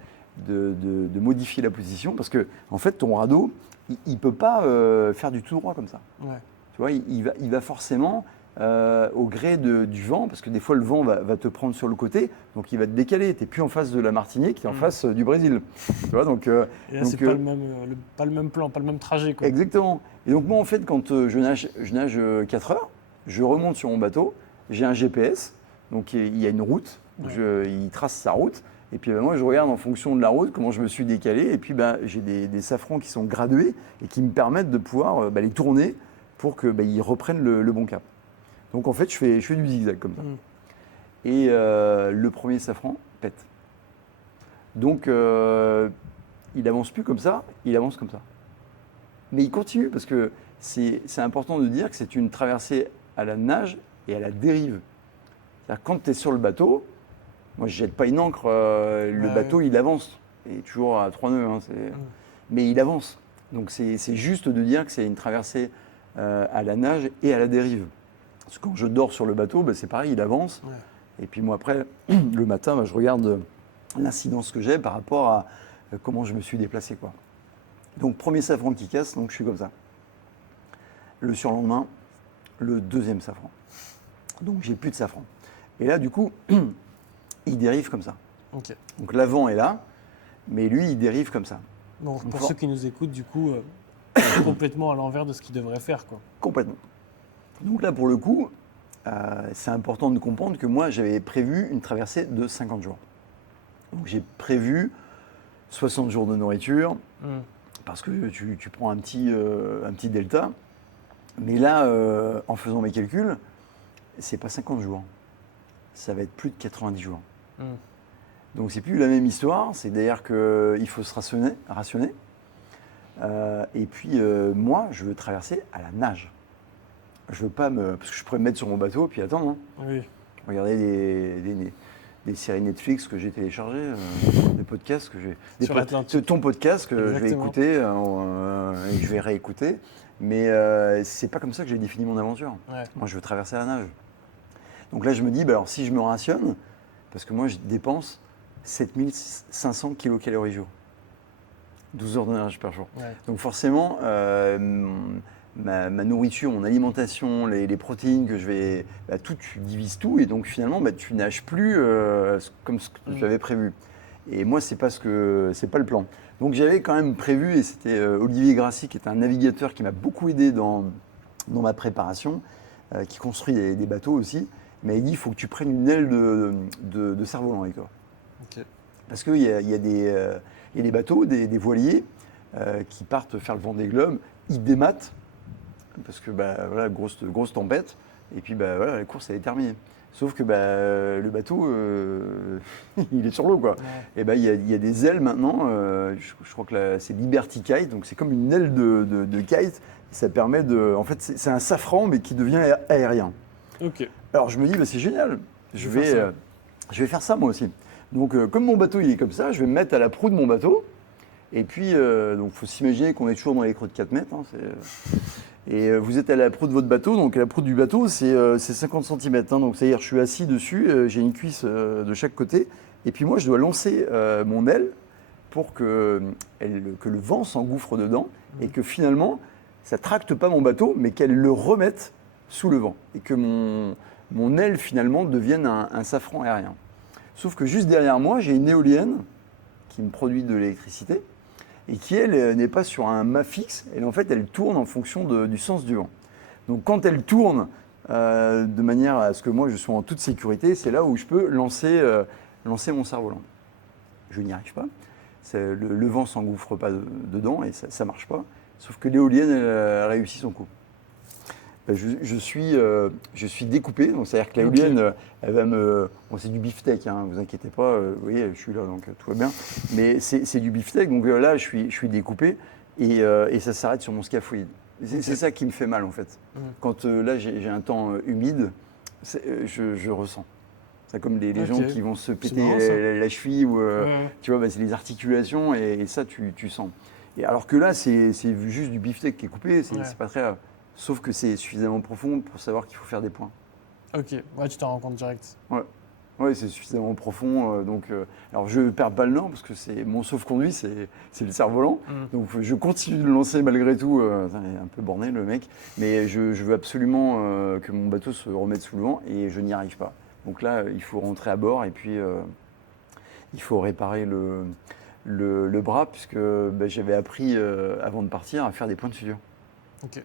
modifier la position parce que en fait ton radeau, il ne peut pas faire du tout droit comme ça. Ouais. Tu vois, il va forcément au gré du vent, parce que des fois le vent va te prendre sur le côté, donc il va te décaler. Tu n'es plus en face de la Martinique, tu es en face du Brésil. Tu vois, donc, et là, c'est pas le même plan, pas le même trajet. Quoi. Exactement. Et donc moi en fait quand je nage 4 heures, je remonte sur mon bateau, j'ai un GPS, donc il y a une route, il trace sa route, et puis moi je regarde en fonction de la route comment je me suis décalé, et puis j'ai des safrans qui sont gradués et qui me permettent de pouvoir les tourner pour qu'ils reprennent le bon cap. Donc en fait je fais du zigzag comme ça. Et le premier safran pète. Donc il avance plus comme ça, il avance comme ça. Mais il continue parce que c'est important de dire que c'est une traversée à la nage et à la dérive. C'est-à-dire, quand tu es sur le bateau, moi je ne jette pas une ancre, le bateau il avance, il est toujours à 3 nœuds, hein, mais il avance. Donc c'est juste de dire que c'est une traversée à la nage et à la dérive. Parce que quand je dors sur le bateau, c'est pareil, il avance. Ouais. Et puis moi après, le matin, je regarde l'incidence que j'ai par rapport à comment je me suis déplacé, quoi. Donc premier safran qui casse, donc je suis comme ça. Le surlendemain, le deuxième safran. Donc j'ai plus de safran. Et là, du coup, il dérive comme ça. Okay. Donc l'avant est là, mais lui, il dérive comme ça. Donc pour ceux qui nous écoutent, du coup, complètement à l'envers de ce qu'il devrait faire, quoi. Complètement. Donc là, pour le coup, c'est important de comprendre que moi, j'avais prévu une traversée de 50 jours. Donc j'ai prévu 60 jours de nourriture, parce que tu prends un petit delta. Mais là, en faisant mes calculs, c'est pas 50 jours. Ça va être plus de 90 jours. Donc c'est plus la même histoire. C'est d'ailleurs qu'il faut se rationner. Et puis moi, je veux traverser à la nage. Je veux pas parce que je pourrais me mettre sur mon bateau puis attendre. Oui. Regarder des séries Netflix que j'ai téléchargées, des podcasts que j'ai. Sur l'Atlantique. Ton podcast que je vais Exactement. écouter et je vais réécouter. Mais c'est pas comme ça que j'ai défini mon aventure. Ouais. Moi, je veux traverser la nage. Donc là, je me dis, alors si je me rationne, parce que moi, je dépense 7500 kilocalories jour. 12 heures de nage par jour. Ouais. Donc forcément, ma nourriture, mon alimentation, les protéines que je vais... tout, tu divises tout et donc finalement, tu nages plus comme ce que tu avais prévu. Et moi, c'est pas le plan. Donc j'avais quand même prévu, et c'était Olivier Grassi, qui est un navigateur qui m'a beaucoup aidé dans ma préparation, qui construit des bateaux aussi. Mais il dit, il faut que tu prennes une aile de cerf-volant avec toi. Ok. Parce qu'il y a des bateaux, des voiliers qui partent faire le Vendée Globe, ils dématent, parce que voilà, grosse tempête, et puis voilà, la course elle est terminée. Sauf que le bateau, il est sur l'eau, quoi. Ouais. Et il y a des ailes maintenant, je crois que c'est Liberty Kite, donc c'est comme une aile de kite, ça permet de... En fait, c'est un safran, mais qui devient aérien. Ok. Alors je me dis, c'est génial, je vais faire ça moi aussi. Donc comme mon bateau il est comme ça, je vais me mettre à la proue de mon bateau. Et puis, donc faut s'imaginer qu'on est toujours dans les creux de 4 mètres. Et vous êtes à la proue de votre bateau, donc la proue du bateau c'est 50 cm. Donc c'est-à-dire je suis assis dessus, j'ai une cuisse de chaque côté. Et puis moi je dois lancer mon aile pour que le vent s'engouffre dedans et que finalement ça ne tracte pas mon bateau, mais qu'elle le remette sous le vent. Et que mon aile finalement devienne un safran aérien. Sauf que juste derrière moi, j'ai une éolienne qui me produit de l'électricité et qui, elle, n'est pas sur un mât fixe. Et en fait, elle tourne en fonction du sens du vent. Donc quand elle tourne de manière à ce que moi, je sois en toute sécurité, c'est là où je peux lancer mon cerf-volant. Je n'y arrive pas. Le vent ne s'engouffre pas dedans et ça ne marche pas. Sauf que l'éolienne, elle réussit son coup. Je suis découpé, donc c'est-à-dire que l'éolienne, elle va me... Bon, c'est du beefsteak, hein, vous inquiétez pas, vous voyez, je suis là, donc tout va bien. Mais c'est du beefsteak, donc là, je suis découpé et ça s'arrête sur mon scaphoïde. C'est ça qui me fait mal, en fait. Quand là, j'ai un temps humide, je ressens. C'est comme les gens qui vont se péter la cheville, ou tu vois, c'est les articulations et ça, tu sens. Et alors que là, c'est juste du beefsteak qui est coupé, c'est pas très grave. Sauf que c'est suffisamment profond pour savoir qu'il faut faire des points. Ok, ouais, tu t'en rends compte direct. Ouais, c'est suffisamment profond. Alors je ne perds pas le nord parce que c'est mon sauf-conduit, c'est le cerf-volant. Donc je continue de le lancer malgré tout. Il est un peu borné le mec. Mais je veux absolument que mon bateau se remette sous le vent et je n'y arrive pas. Donc là, il faut rentrer à bord et puis il faut réparer le bras puisque j'avais appris avant de partir à faire des points de suture. Ok.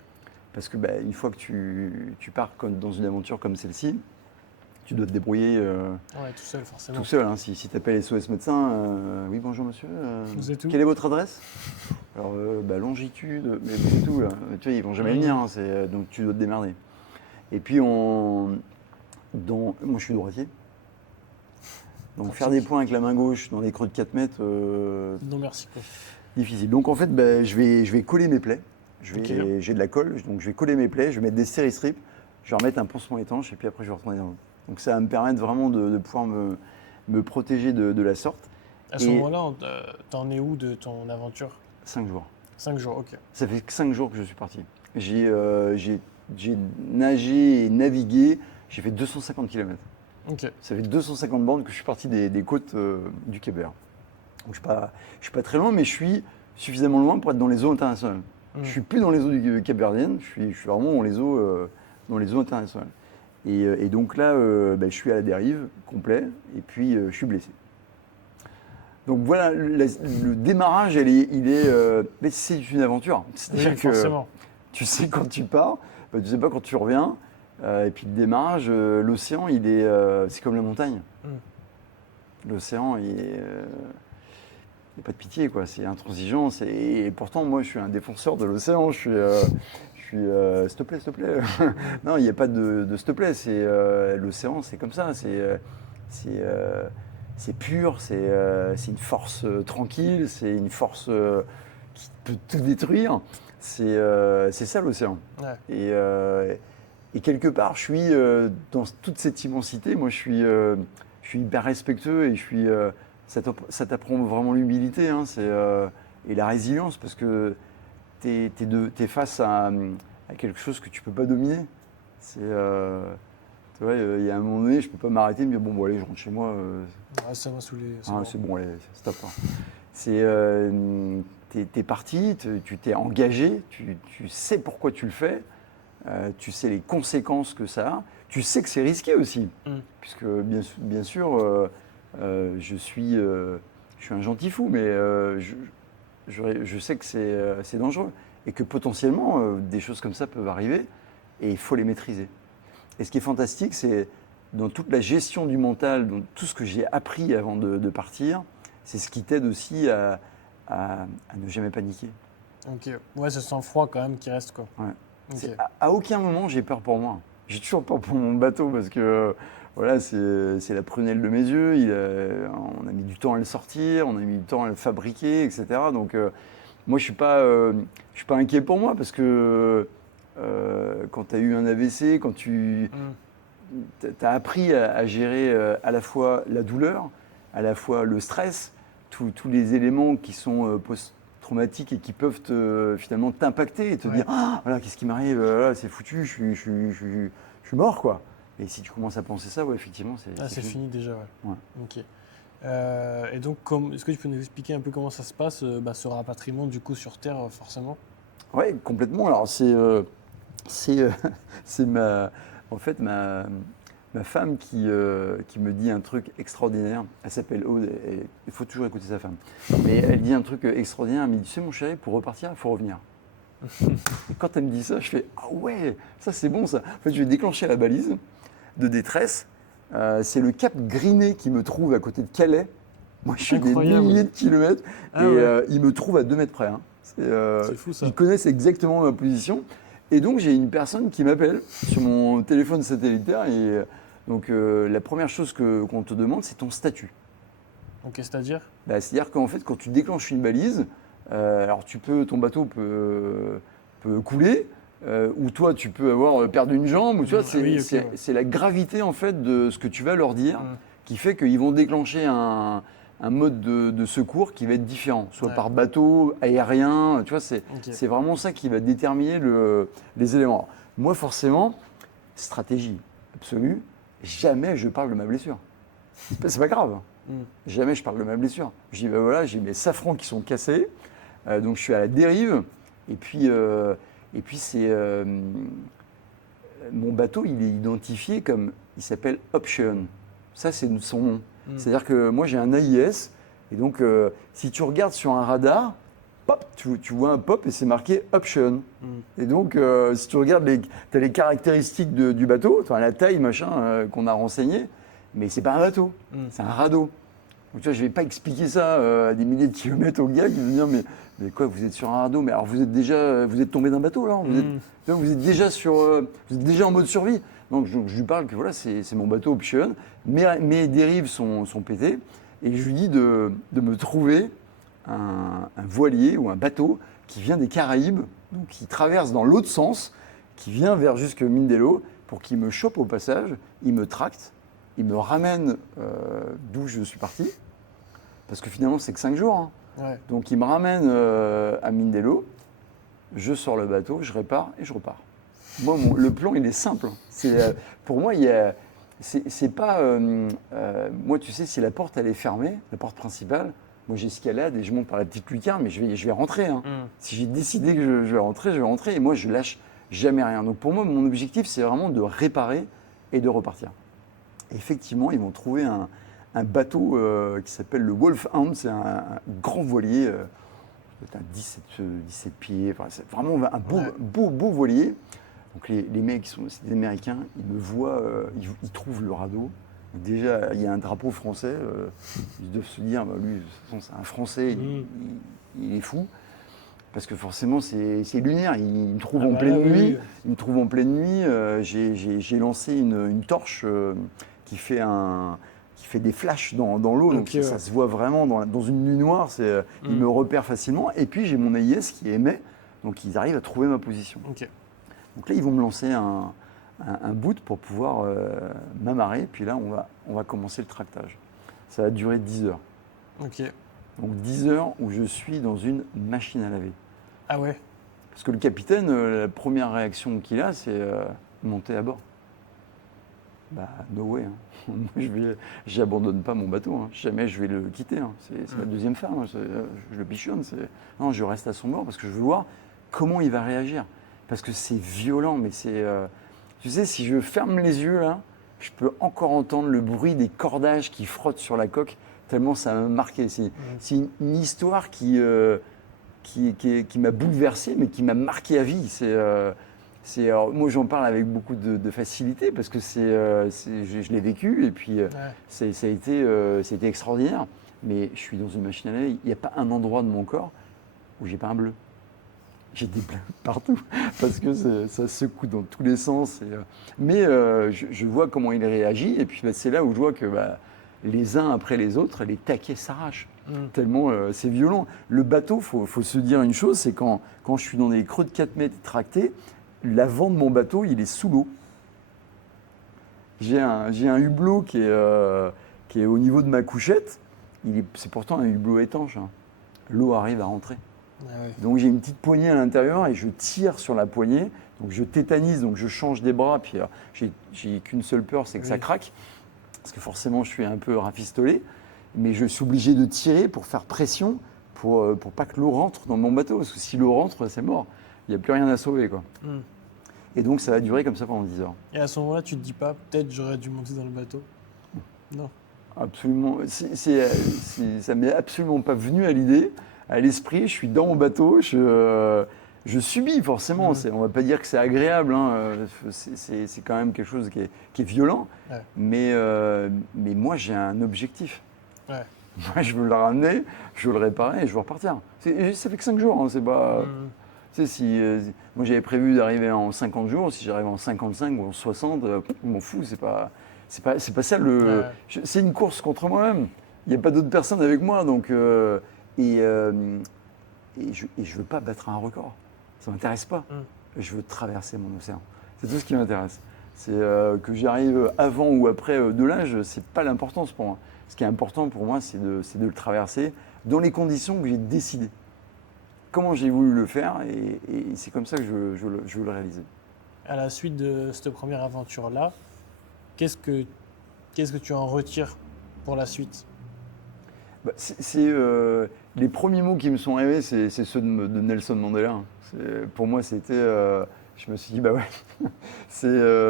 Parce que une fois que tu pars dans une aventure comme celle-ci, tu dois te débrouiller tout seul, forcément. Tout seul, hein. Si tu appelles SOS médecin, oui, bonjour monsieur, quelle est votre adresse? Alors, longitude, mais c'est tout là. Tu vois, ils vont jamais venir, hein, donc tu dois te démerder. Et puis, moi je suis droitier. Donc faire des points avec la main gauche dans les creux de 4 mètres, non merci quoi. Difficile. Donc en fait, je vais coller mes plaies. J'ai de la colle, donc je vais coller mes plaies, je vais mettre des stéristrips, je vais remettre un pansement étanche et puis après je vais retourner dans l'eau. Donc ça va me permettre vraiment de pouvoir me protéger de la sorte. À ce moment-là, t'en es où de ton aventure? 5 jours. 5 jours, ok. Ça fait 5 jours que je suis parti. J'ai nagé et navigué, j'ai fait 250 km. Ok. Ça fait 250 bornes que je suis parti des côtes du Cap-Vert. Donc je suis pas très loin, mais je suis suffisamment loin pour être dans les eaux internationales. Je ne suis plus dans les eaux du Cap-Verdienne, je suis vraiment dans les eaux internationales. Et donc là, je suis à la dérive, complet, et puis je suis blessé. Donc voilà, le démarrage, mais c'est une aventure. C'est-à-dire que forcément. tu sais quand tu pars, tu ne sais pas quand tu reviens. Et puis le démarrage, l'océan, c'est comme la montagne. L'océan, il n'y a pas de pitié, quoi. C'est intransigeant. Et pourtant, moi, je suis un défenseur de l'océan. Je suis s'il te plaît, s'il te plaît. Non, il n'y a pas de s'il te plaît. L'océan, c'est comme ça. C'est pur. C'est une force tranquille. C'est une force qui peut tout détruire. C'est ça l'océan. Ouais. Et quelque part, je suis dans toute cette immensité. Moi, je suis hyper respectueux et ça t'apprend vraiment l'humilité, hein, et la résilience, parce que t'es face à quelque chose que tu peux pas dominer. Tu vois, il y a un moment donné, je peux pas m'arrêter et me dire bon, allez, je rentre chez moi. Ça m'a saoulé. C'est bon, allez, stop. T'es parti, tu t'es engagé, tu sais pourquoi tu le fais. Tu sais les conséquences que ça a. Tu sais que c'est risqué aussi, puisque bien sûr, je suis un gentil fou, mais je sais que c'est dangereux et que potentiellement des choses comme ça peuvent arriver et il faut les maîtriser. Et ce qui est fantastique, c'est dans toute la gestion du mental, dans tout ce que j'ai appris avant de partir, c'est ce qui t'aide aussi à ne jamais paniquer. Ok, ouais, ce sang-froid quand même qui reste, quoi. Ouais. Okay. À aucun moment j'ai peur pour moi. J'ai toujours peur pour mon bateau parce que voilà, c'est la prunelle de mes yeux. On a mis du temps à le sortir, on a mis du temps à le fabriquer, etc. Donc moi je suis pas inquiet pour moi parce que quand tu as eu un AVC, quand tu as appris à gérer à la fois la douleur, à la fois le stress, tous les éléments qui sont traumatiques et qui peuvent finalement t'impacter et te dire ah voilà, qu'est-ce qui m'arrive, c'est foutu, je suis mort, quoi. Et si tu commences à penser ça, ouais, effectivement, c'est fini déjà, ouais. Ok. Et donc, est-ce que tu peux nous expliquer un peu comment ça se passe, ce rapatriement du coup sur Terre, forcément? Ouais, complètement. Alors c'est en fait ma femme qui me dit un truc extraordinaire. Elle s'appelle Aude, et il faut toujours écouter sa femme. Mais elle dit un truc extraordinaire, elle me dit, tu sais mon chéri, pour repartir, il faut revenir. Et quand elle me dit ça, je fais, ah ouais, ça c'est bon ça. En fait, je vais déclencher la balise de détresse. C'est le Cap Griné qui me trouve à côté de Calais. Moi, je suis des milliers de kilomètres et il me trouve à 2 mètres près. Hein. C'est fou ça. Ils connaissent exactement ma position. Et donc, j'ai une personne qui m'appelle sur mon téléphone satellitaire. Et donc, la première chose qu'on te demande, c'est ton statut. Ok, c'est-à-dire c'est-à-dire qu'en fait, quand tu déclenches une balise, alors ton bateau peut couler, ou toi, tu peux avoir perdu une jambe. Ou, tu vois, c'est la gravité en fait de ce que tu vas leur dire qui fait qu'ils vont déclencher un mode de secours qui va être différent, soit par bateau, aérien, tu vois, c'est vraiment ça qui va déterminer les éléments. Alors, moi, forcément, stratégie absolue, jamais je parle de ma blessure. C'est pas grave, jamais je parle de ma blessure. Je dis, voilà, j'ai mes safrans qui sont cassés, donc je suis à la dérive, et puis c'est... mon bateau, il est identifié comme, il s'appelle Option. Ça, c'est son nom. C'est-à-dire que moi, j'ai un AIS, et donc, si tu regardes sur un radar, pop, tu vois un pop et c'est marqué Option. Et donc, si tu regardes, tu as les caractéristiques du bateau, la taille, machin, qu'on a renseigné, mais c'est pas un bateau, c'est un radeau. Donc, tu vois, je vais pas expliquer ça à des milliers de kilomètres au gars qui vont dire, mais quoi, vous êtes sur un radeau, mais alors vous êtes tombé d'un bateau, là, vous êtes déjà en mode survie. Donc je lui parle que voilà, c'est mon bateau Option, mes dérives sont pétées, et je lui dis de me trouver un voilier ou un bateau qui vient des Caraïbes, donc qui traverse dans l'autre sens, qui vient vers jusque Mindelo, pour qu'il me chope au passage, il me tracte, il me ramène d'où je suis parti, parce que finalement c'est que 5 jours. Hein. Ouais. Donc il me ramène à Mindelo, je sors le bateau, je répare et je repars. Moi, le plan, il est simple. Pour moi, c'est pas... moi, tu sais, si la porte, elle est fermée, la porte principale, moi, j'escalade et je monte par la petite lucarne, mais je vais rentrer. Hein. Si j'ai décidé que je vais rentrer. Et moi, je lâche jamais rien. Donc, pour moi, mon objectif, c'est vraiment de réparer et de repartir. Et effectivement, ils vont trouver un bateau qui s'appelle le Wolfhound. C'est un grand voilier, peut-être un 17 pieds. Enfin, c'est vraiment un beau voilier. Donc les mecs, c'est des Américains, ils me voient, ils trouvent le radeau. Donc déjà, il y a un drapeau français. Ils doivent se dire, bah, lui, de toute façon, c'est un Français, il est fou. Parce que forcément, c'est lunaire. Ils me trouvent en pleine nuit. Oui. Ils me trouvent en pleine nuit. J'ai lancé une torche qui fait des flashs dans l'eau. Donc Okay, ça se voit vraiment dans une nuit noire. Ils me repèrent facilement. Et puis j'ai mon AIS qui émet. Donc ils arrivent à trouver ma position. Okay. Donc là, ils vont me lancer un boot pour pouvoir m'amarrer. Puis là, on va commencer le tractage. Ça va durer 10 heures. Ok. Donc 10 heures où je suis dans une machine à laver. Ah ouais. Parce que le capitaine, la première réaction qu'il a, c'est monter à bord. Bah, no way. Hein. J'abandonne pas mon bateau. Hein. Jamais je vais le quitter. Hein. C'est ma deuxième femme. Hein. Je le bichonne. Non, je reste à son bord parce que je veux voir comment il va réagir. Parce que c'est violent, mais c'est... tu sais, si je ferme les yeux, là, je peux encore entendre le bruit des cordages qui frottent sur la coque, tellement ça m'a marqué. C'est une histoire qui m'a bouleversé, mais qui m'a marqué à vie. Alors, moi, j'en parle avec beaucoup de facilité, parce que je l'ai vécu, et puis ça a été extraordinaire. Mais je suis dans une machine à laver, il n'y a pas un endroit de mon corps où j'ai pas un bleu. J'ai des bleus partout, parce que ça secoue dans tous les sens. Mais je vois comment il réagit, et puis c'est là où je vois que les uns après les autres, les taquets s'arrachent. Tellement c'est violent. Le bateau, faut se dire une chose, c'est quand je suis dans des creux de 4 mètres tractés, l'avant de mon bateau, il est sous l'eau. J'ai un hublot qui est au niveau de ma couchette. C'est pourtant un hublot étanche. Hein. L'eau arrive à rentrer. Ah ouais. Donc j'ai une petite poignée à l'intérieur et je tire sur la poignée. Donc je tétanise, donc je change des bras. Puis j'ai qu'une seule peur, c'est que ça craque. Parce que forcément, je suis un peu rafistolé. Mais je suis obligé de tirer pour faire pression pour pas que l'eau rentre dans mon bateau. Parce que si l'eau rentre, c'est mort. Il n'y a plus rien à sauver, quoi. Et donc ça va durer comme ça pendant 10 heures. Et à ce moment-là, tu te dis pas, peut-être j'aurais dû monter dans le bateau? Non. Absolument. Ça m'est absolument pas venu à l'idée, à l'esprit. Je suis dans mon bateau, je subis forcément. On va pas dire que c'est agréable. Hein. C'est quand même quelque chose qui est violent. Ouais. Mais moi, j'ai un objectif. Ouais. Moi, je veux le ramener, je veux le réparer et je veux repartir. Ça fait que 5 jours. Hein. C'est pas. Tu sais, moi j'avais prévu d'arriver en 50 jours, si j'arrive en 55 ou en 60, je m'en fous, c'est pas ça c'est une course contre moi-même. Il n'y a pas d'autres personnes avec moi, donc et je veux pas battre un record. Ça m'intéresse pas. Je veux traverser mon océan. C'est tout ce qui m'intéresse. C'est que j'arrive avant ou après de l'âge, c'est pas l'importance pour moi. Ce qui est important pour moi, c'est de le traverser dans les conditions que j'ai décidées. Comment j'ai voulu le faire et c'est comme ça que je veux le réaliser. À la suite de cette première aventure-là, qu'est-ce que tu en retires pour la suite? Les premiers mots qui me sont arrivés, c'est ceux de Nelson Mandela. Hein. Pour moi, c'était... je me suis dit, bah ouais,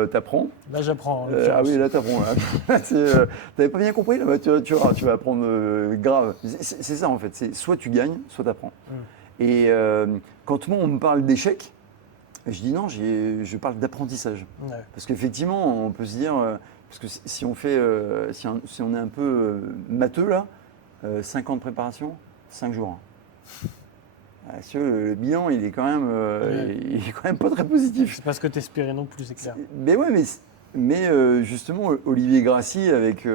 t'apprends. Là, j'apprends. Ah oui, là, t'apprends. T'avais pas bien compris, là, tu vas apprendre grave. C'est ça, en fait. C'est soit tu gagnes, soit t'apprends. Et quand moi, on me parle d'échec, je dis non, je parle d'apprentissage. Ouais. Parce qu'effectivement, on peut se dire, parce que si on est un peu matheux là, 5 ans de préparation, 5 jours. Le bilan, il est quand même pas très positif. C'est pas ce que t'espérais non plus, c'est clair. Mais ouais, mais justement, Olivier Grassi, avec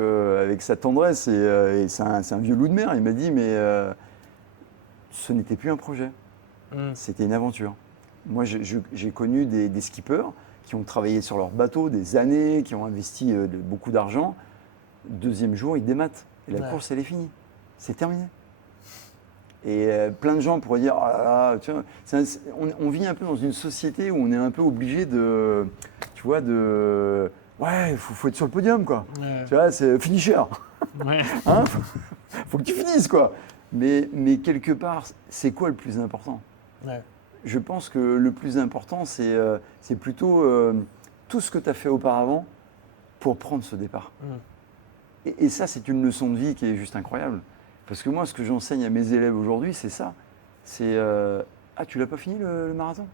sa tendresse, et c'est un vieux loup de mer, il m'a dit, mais ce n'était plus un projet, c'était une aventure. Moi, j'ai connu des skippers qui ont travaillé sur leur bateau des années, qui ont investi beaucoup d'argent. Deuxième jour, ils dématent. Et la course, elle est finie. C'est terminé. Et plein de gens pourraient dire, oh là là, tu vois, on vit un peu dans une société où on est un peu obligé de, tu vois, ouais, faut être sur le podium, quoi. Ouais. Tu vois, c'est finisher. Ouais. Hein, faut que tu finisses, quoi. Mais quelque part, c'est quoi le plus important? Ouais. Je pense que le plus important, c'est plutôt tout ce que tu as fait auparavant pour prendre ce départ. Et ça, c'est une leçon de vie qui est juste incroyable. Parce que moi, ce que j'enseigne à mes élèves aujourd'hui, c'est ça. C'est ah, tu l'as pas fini le marathon?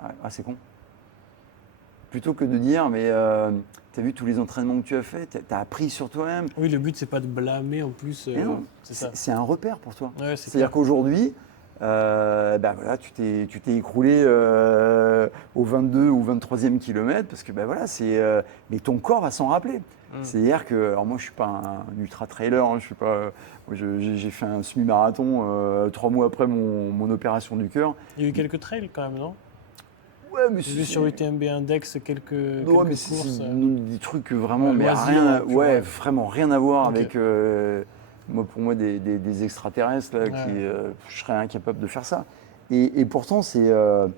Ah, c'est con. plutôt que de dire, mais tu as vu tous les entraînements que tu as fait, tu as appris sur toi-même. Oui, le but, c'est pas de blâmer en plus. Mais non, C'est ça. c'est un repère pour toi. Ouais, c'est C'est-à-dire clair. qu'aujourd'hui, voilà, tu t'es écroulé au 22 ou 23e kilomètre parce que voilà, mais ton corps va s'en rappeler. C'est-à-dire que, alors moi je suis pas un ultra trailer, hein, je suis pas, j'ai fait un semi-marathon 3 mois après mon opération du cœur. Il y a eu quelques trails quand même, non? Ouais, mais J'ai vu sur UTMB Index quelques ouais, mais courses. c'est des trucs vraiment, Ouais, mais loisirs, pur, ouais. vraiment rien à voir Ok. avec pour moi des extraterrestres là, je serais incapable de faire ça. Et pourtant c'est la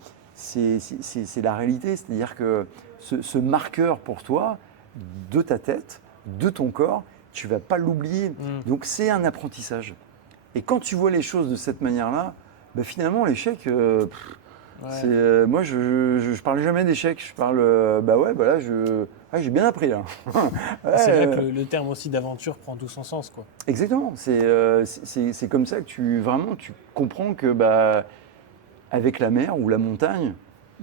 réalité, c'est-à-dire que ce marqueur pour toi de ta tête, de ton corps, tu vas pas l'oublier. Donc c'est un apprentissage. Et quand tu vois les choses de cette manière-là, finalement l'échec. Moi, je parle jamais d'échec. Je parle, là, j'ai bien appris là. Ouais, C'est vrai que le terme aussi d'aventure prend tout son sens, quoi. exactement. C'est comme ça que tu comprends que avec la mer ou la montagne,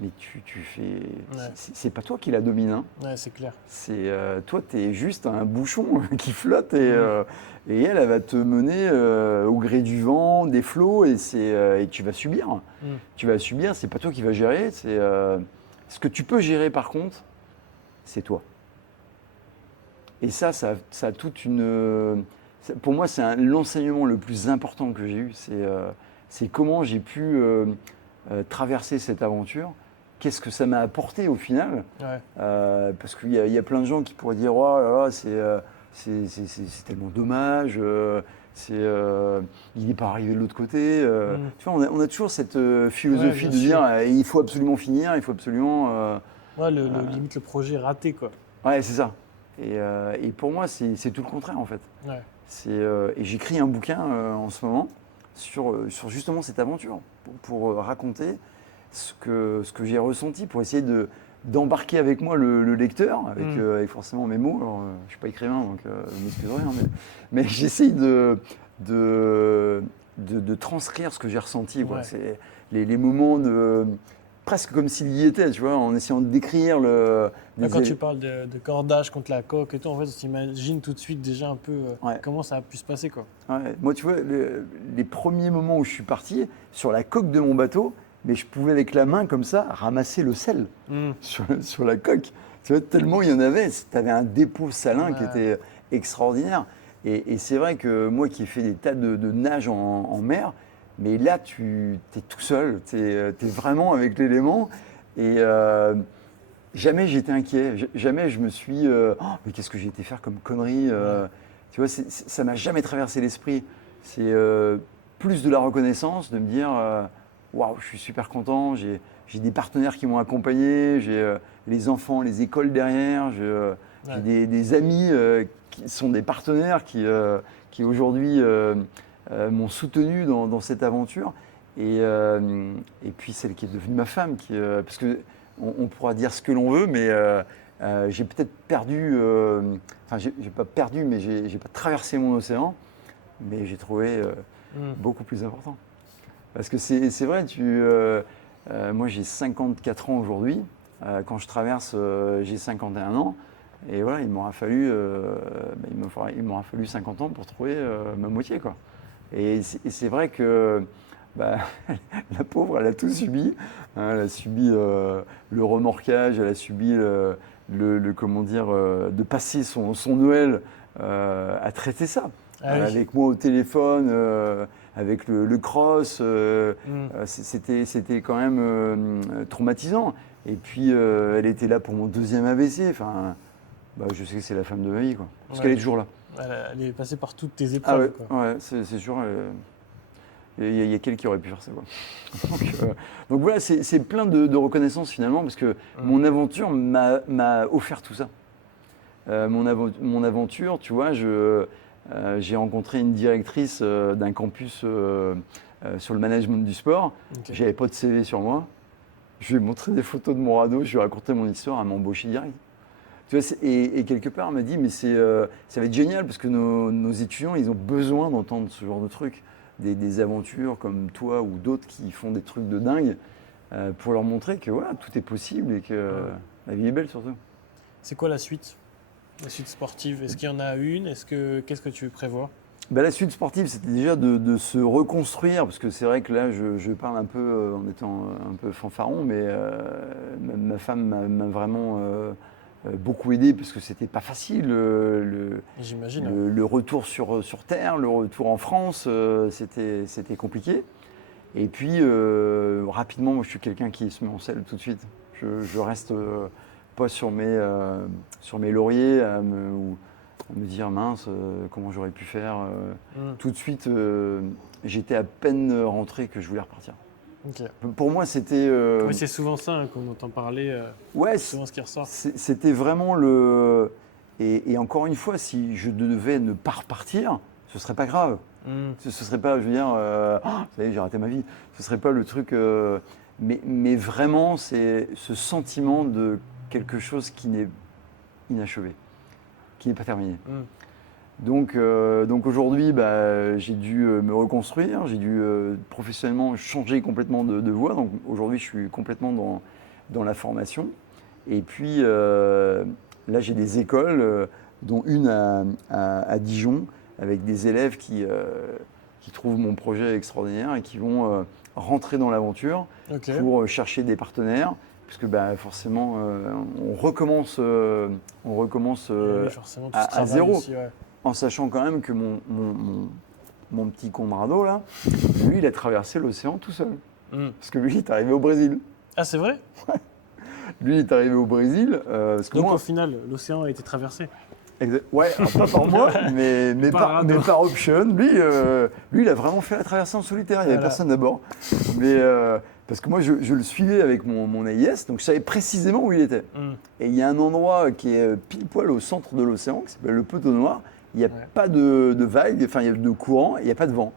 mais tu fais. Ouais. C'est pas toi qui la domine. Hein. Ouais, c'est clair. Toi, tu es juste un bouchon qui flotte et elle va te mener au gré du vent, des flots et tu vas subir. Tu vas subir, c'est pas toi qui vas gérer. Ce que tu peux gérer par contre, c'est toi. Et ça a toute une. Pour moi, c'est l'enseignement le plus important que j'ai eu. C'est comment j'ai pu traverser cette aventure. Qu'est-ce que ça m'a apporté au final? Ouais. Parce qu'il y a plein de gens qui pourraient dire oh là là, c'est tellement dommage, il n'est pas arrivé de l'autre côté. Tu vois, on a toujours cette philosophie Ouais, de dire il faut absolument finir, il faut absolument. Ouais, limite le projet raté, quoi. Ouais, c'est ça. Et pour moi, c'est tout le contraire en fait. Ouais. Et j'écris un bouquin en ce moment sur justement cette aventure pour raconter ce que j'ai ressenti, pour essayer d'embarquer avec moi le lecteur, avec forcément mes mots. Alors, je ne suis pas écrivain, donc je m'excuserai, hein, mais j'essaye de transcrire ce que j'ai ressenti. Quoi. Ouais. C'est les moments presque comme s'il y était, tu vois, en essayant de décrire Quand tu parles de cordage contre la coque et tout, en fait, on s'imagine tout de suite déjà un peu comment ça a pu se passer, quoi. Ouais. Moi, tu vois, les premiers moments où je suis parti, sur la coque de mon bateau, mais je pouvais avec la main comme ça ramasser le sel sur la coque. Tu vois, tellement il y en avait, tu avais un dépôt salin qui était extraordinaire. Et c'est vrai que moi qui ai fait des tas de nage en mer, mais là tu es tout seul, tu es vraiment avec l'élément. Et jamais j'étais inquiet, jamais je me suis mais qu'est-ce que j'ai été faire comme connerie Tu vois, ça m'a jamais traversé l'esprit. C'est plus de la reconnaissance, de me dire waouh, je suis super content, j'ai des partenaires qui m'ont accompagné, j'ai les enfants, les écoles derrière, j'ai des amis qui sont des partenaires qui aujourd'hui m'ont soutenu dans cette aventure. Et puis celle qui est devenue ma femme, parce que on pourra dire ce que l'on veut, mais j'ai peut-être perdu, enfin j'ai pas perdu, mais j'ai pas traversé mon océan, mais j'ai trouvé beaucoup plus important. Parce que c'est vrai, moi j'ai 54 ans aujourd'hui. Quand je traverse, j'ai 51 ans. Et voilà, il m'aura fallu 50 ans pour trouver ma moitié, quoi. Et c'est vrai que la pauvre, elle a tout subi. Hein, elle a subi le remorquage, elle a subi comment dire, de passer son Noël à traiter ça. Avec moi au téléphone, avec le cross, c'était quand même traumatisant. Et puis elle était là pour mon deuxième AVC. Enfin, je sais que c'est la femme de ma vie, quoi. Parce qu'elle est toujours là. Elle est passée par toutes tes épreuves. Ah ouais, c'est sûr. Il y a quelqu'un qui aurait pu faire ça, quoi. Donc voilà, c'est plein de reconnaissance finalement, parce que mon aventure m'a offert tout ça. Mon aventure, tu vois, j'ai rencontré une directrice d'un campus sur le management du sport. Okay. J'avais pas de CV sur moi. Je lui ai montré des photos de mon radeau, je lui ai raconté mon histoire, elle m'a embauché direct. Tu vois, et quelque part, elle m'a dit, mais ça va être génial parce que nos étudiants, ils ont besoin d'entendre ce genre de trucs, des aventures comme toi ou d'autres qui font des trucs de dingue pour leur montrer que voilà, tout est possible et que La vie est belle surtout. C'est quoi la suite? La suite sportive, est-ce qu'il y en a une? Qu'est-ce que tu prévois? La suite sportive, c'était déjà de se reconstruire, parce que c'est vrai que là, je parle un peu en étant un peu fanfaron, mais ma femme m'a vraiment beaucoup aidé, parce que c'était pas facile. J'imagine. Le retour sur Terre, le retour en France, c'était compliqué. Et puis, rapidement, moi, je suis quelqu'un qui se met en selle tout de suite. Je reste pas sur mes lauriers à me dire mince, comment j'aurais pu faire. Tout de suite, j'étais à peine rentré que je voulais repartir. Ok. Pour moi, c'était. Oui, c'est souvent ça qu'on entend parler, Ouais, c'est souvent ce qui ressort. c'était vraiment le. Et encore une fois, si je devais ne pas repartir, ce serait pas grave. Ce serait pas, je veux dire, ça y est, j'ai raté ma vie. Ce serait pas le truc. Mais vraiment, c'est ce sentiment de quelque chose qui n'est inachevé, qui n'est pas terminé. Donc aujourd'hui, j'ai dû me reconstruire, j'ai dû professionnellement changer complètement de voie. Donc aujourd'hui, je suis complètement dans la formation. Et puis là, j'ai des écoles, dont une à Dijon, avec des élèves qui trouvent mon projet extraordinaire et qui vont rentrer dans l'aventure pour chercher des partenaires. Puisque forcément, on recommence, Oui, forcément, tout ce à travail zéro. aussi, ouais. En sachant quand même que mon petit Conrado, là, lui, il a traversé l'océan tout seul. Parce que lui, il est arrivé au Brésil. Ah, c'est vrai? Lui, il est arrivé au Brésil. Parce que Donc moi, au final, l'océan a été traversé. ouais, alors pas par moi, mais Par par option. Lui, il a vraiment fait la traversée en solitaire. Il n'y avait personne à bord. Mais parce que moi, je le suivais avec mon AIS, donc je savais précisément où il était. Et il y a un endroit qui est pile poil au centre de l'océan, qui s'appelle le Poteau Noir. Il n'y a pas de vagues, enfin, il y a de courant, et il n'y a pas de vent.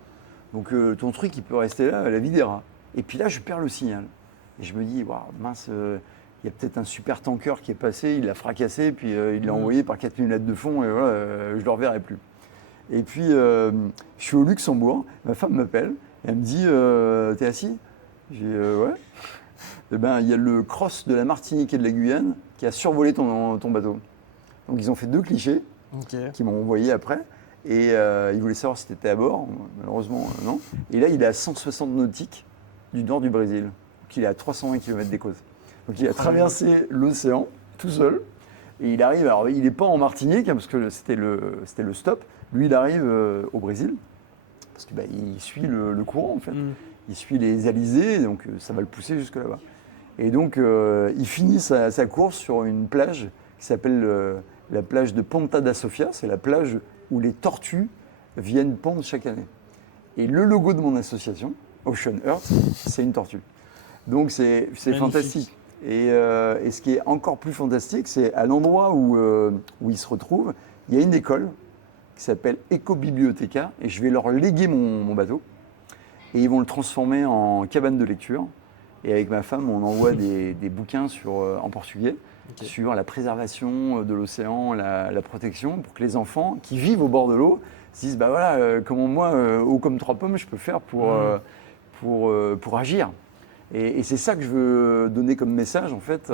Donc ton truc, il peut rester là, la vie des rats. Et puis là, je perds le signal. Et je me dis, waouh, mince, il y a peut-être un super tanker qui est passé, il l'a fracassé, puis il l'a envoyé par 4000 mètres de fond, et voilà, je ne le reverrai plus. Et puis, je suis au Luxembourg, ma femme m'appelle, et elle me dit, t'es assis? J'ai dit, ouais. Eh ben, il y a le cross de la Martinique et de la Guyane qui a survolé ton bateau. Donc, ils ont fait 2 clichés qui m'ont envoyé après. Et ils voulaient savoir si tu étais à bord. Malheureusement, non. Et là, il est à 160 nautiques du nord du Brésil. Donc, il est à 320 km des côtes. Donc, il a traversé l'océan tout seul. Et il arrive, alors il n'est pas en Martinique, hein, parce que c'était le stop. Lui, il arrive au Brésil, parce qu'il suit le courant, en fait. Il suit les alizés, donc ça va le pousser jusque là-bas. Et donc, il finit sa course sur une plage qui s'appelle la plage de Ponta da Sofia. C'est la plage où les tortues viennent pondre chaque année. Et le logo de mon association, Ocean Earth, c'est une tortue. Donc, c'est fantastique. Et ce qui est encore plus fantastique, c'est à l'endroit où ils se retrouvent, il y a une école qui s'appelle Ecobiblioteca, et je vais leur léguer mon bateau. Et ils vont le transformer en cabane de lecture. Et avec ma femme, on envoie des bouquins en portugais sur la préservation de l'océan, la protection, pour que les enfants qui vivent au bord de l'eau se disent, comment moi, haut comme 3 pommes, je peux faire pour agir. Et c'est ça que je veux donner comme message, en fait,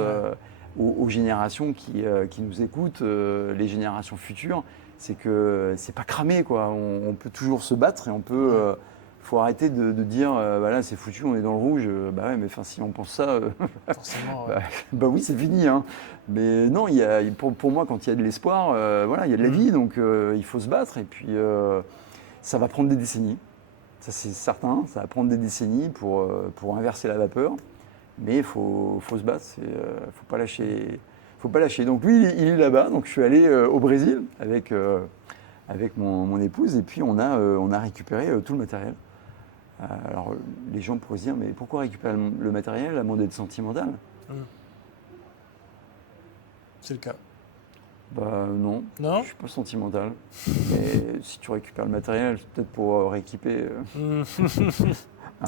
aux générations qui nous écoutent, les générations futures. C'est que c'est pas cramé, quoi. On peut toujours se battre et on peut... faut arrêter de dire, là c'est foutu, on est dans le rouge. Ouais, mais si on pense ça, forcément, oui, c'est fini. Hein. Mais non, pour moi, quand il y a de l'espoir, il y a de la vie, donc il faut se battre. Et puis, ça va prendre des décennies. Ça, c'est certain. Ça va prendre des décennies pour inverser la vapeur. Mais il faut se battre. Faut pas lâcher. Faut pas lâcher. Donc lui, il est là-bas. Donc je suis allé au Brésil avec mon épouse. Et puis on a récupéré tout le matériel. Alors, les gens pourraient se dire, mais pourquoi récupérer le matériel à moins d'être sentimental? C'est le cas. Non, je ne suis pas sentimental. Mais si tu récupères le matériel, c'est peut-être pour rééquiper une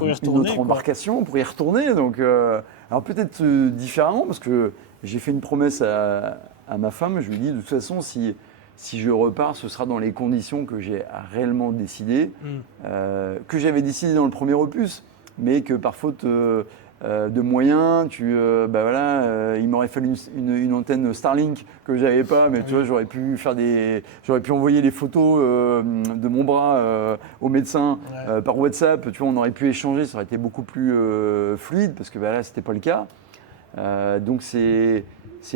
autre embarcation, pour y retourner. Donc, alors peut-être différemment, parce que j'ai fait une promesse à ma femme. Je lui ai dit, de toute façon, si je repars, ce sera dans les conditions que j'ai réellement décidé, que j'avais décidé dans le premier opus, mais que par faute de moyens. Il m'aurait fallu une antenne Starlink que j'avais pas, mais tu vois, j'aurais pu envoyer les photos de mon bras au médecin par WhatsApp. Tu vois, on aurait pu échanger, ça aurait été beaucoup plus fluide parce que là, c'était pas le cas. Donc c'est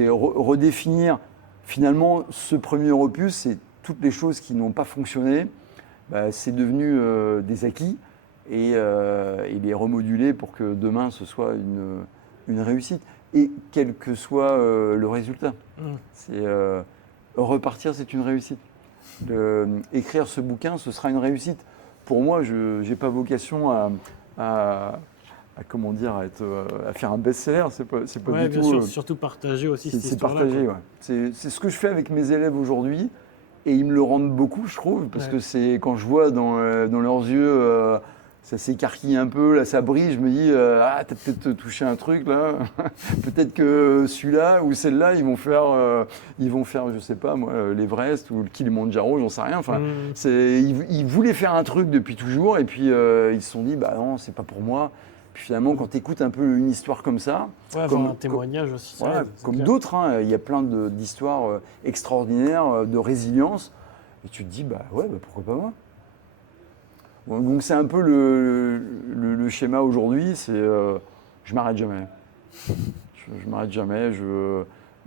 redéfinir finalement ce premier opus, c'est toutes les choses qui n'ont pas fonctionné, c'est devenu des acquis et les remoduler pour que demain ce soit une réussite et quel que soit le résultat. C'est repartir, c'est une réussite. Écrire ce bouquin, ce sera une réussite. Pour moi, je n'ai pas vocation à faire un best-seller, c'est pas du bien tout. Sûr, surtout partager aussi cette histoire-là. C'est partager, ouais. C'est ce que je fais avec mes élèves aujourd'hui, et ils me le rendent beaucoup, je trouve, parce que c'est quand je vois dans leurs yeux, ça s'écarquille un peu, là, ça brille, je me dis, t'as peut-être touché un truc là, peut-être que celui-là ou celle-là, ils vont faire, je sais pas moi, l'Everest ou le Kilimandjaro, j'en sais rien. Enfin, ils voulaient faire un truc depuis toujours, et puis ils se sont dit, non, c'est pas pour moi. Puis finalement, quand tu écoutes un peu une histoire comme ça, avoir un témoignage aussi, comme d'autres, il y a plein d'histoires extraordinaires, de résilience, et tu te dis, pourquoi pas moi. Bon, donc c'est un peu le schéma aujourd'hui, c'est je m'arrête jamais. Je m'arrête jamais,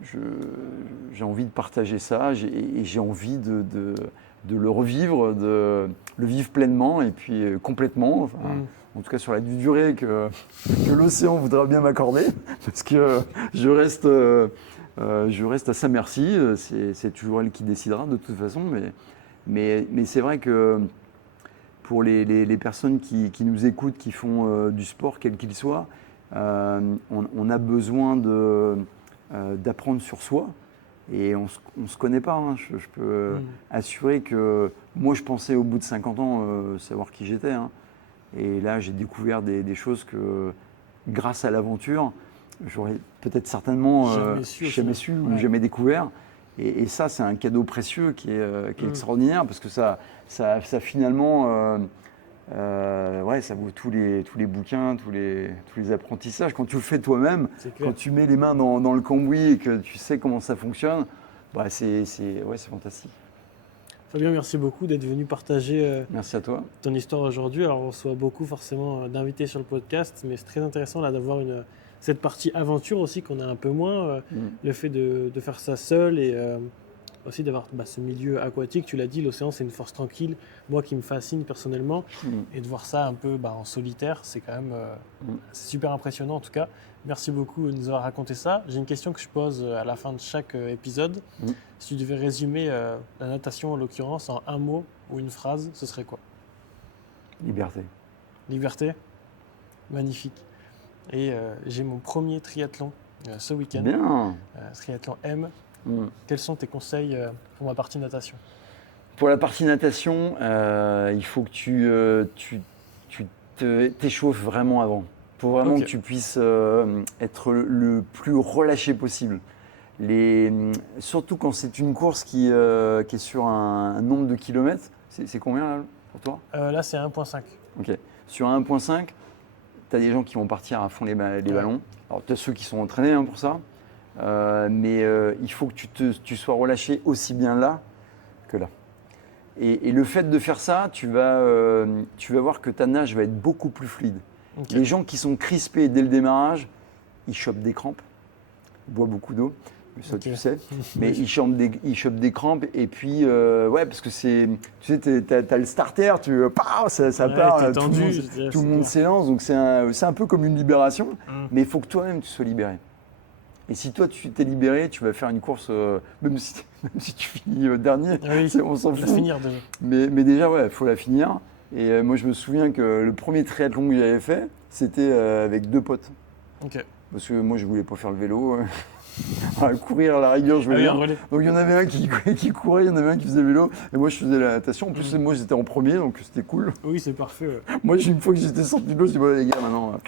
j'ai envie de partager ça, et j'ai envie de le revivre, de le vivre pleinement et puis complètement. Enfin, en tout cas sur la durée que l'océan voudra bien m'accorder, parce que je reste à sa merci, c'est toujours elle qui décidera de toute façon, mais c'est vrai que pour les personnes qui nous écoutent, qui font du sport, quel qu'il soit, on a besoin d'apprendre sur soi, et on se connaît pas. Hein. Je peux assurer que moi je pensais au bout de 50 ans savoir qui j'étais. Hein. Et là, j'ai découvert des choses que, grâce à l'aventure, j'aurais peut-être certainement jamais su ou jamais découvert. Et ça, c'est un cadeau précieux qui est extraordinaire, parce que ça finalement, ça vaut tous les bouquins, tous les apprentissages. Quand tu le fais toi-même, quand tu mets les mains dans le cambouis et que tu sais comment ça fonctionne, c'est fantastique. Fabien, merci beaucoup d'être venu partager merci à toi. Ton histoire aujourd'hui. Alors, on reçoit beaucoup forcément d'invités sur le podcast, mais c'est très intéressant là d'avoir cette partie aventure aussi qu'on a un peu moins. Le fait de faire ça seul et aussi d'avoir ce milieu aquatique. Tu l'as dit, l'océan, c'est une force tranquille. Moi, qui me fascine personnellement. Et de voir ça un peu en solitaire, c'est quand même super impressionnant en tout cas. Merci beaucoup de nous avoir raconté ça. J'ai une question que je pose à la fin de chaque épisode. Si tu devais résumer la natation, en l'occurrence, en un mot ou une phrase, ce serait quoi ? Liberté. Liberté ? Magnifique. Et j'ai mon premier triathlon ce week-end. Bien. Triathlon M. Quels sont tes conseils pour ma partie natation ? Pour la partie natation, il faut que tu t'échauffes vraiment avant. Il faut vraiment que tu puisses être le plus relâché possible. Surtout quand c'est une course qui est sur un nombre de kilomètres. C'est combien là pour toi ? Là, c'est 1,5. Ok. Sur 1,5, tu as des gens qui vont partir à fond les ballons. Alors, tu as ceux qui sont entraînés pour ça. Mais il faut que tu sois relâché aussi bien là que là. Et le fait de faire ça, tu vas voir que ta nage va être beaucoup plus fluide. Les gens qui sont crispés dès le démarrage, ils chopent des crampes, ils boivent beaucoup d'eau, ça tu sais, mais ils chopent des crampes, et puis parce que tu sais, t'as le starter, ça part, tendu, tout le monde s'élance, donc c'est un peu comme une libération, mais il faut que toi-même tu sois libéré. Et si toi tu t'es libéré, tu vas faire une course, même si tu finis dernier, on s'en fout. Finir déjà. Mais déjà, il faut la finir. Et moi, je me souviens que le premier triathlon que j'avais fait, c'était avec 2 potes. Parce que moi, je voulais pas faire le vélo. Courir à la rigueur, je voulais bien. Donc il y en avait un qui courait, il y en avait un qui faisait le vélo. Et moi, je faisais la natation. En plus, moi, j'étais en premier, donc c'était cool. Oui, c'est parfait. Moi, une fois que j'étais sorti de l'eau, je dis, les gars, maintenant,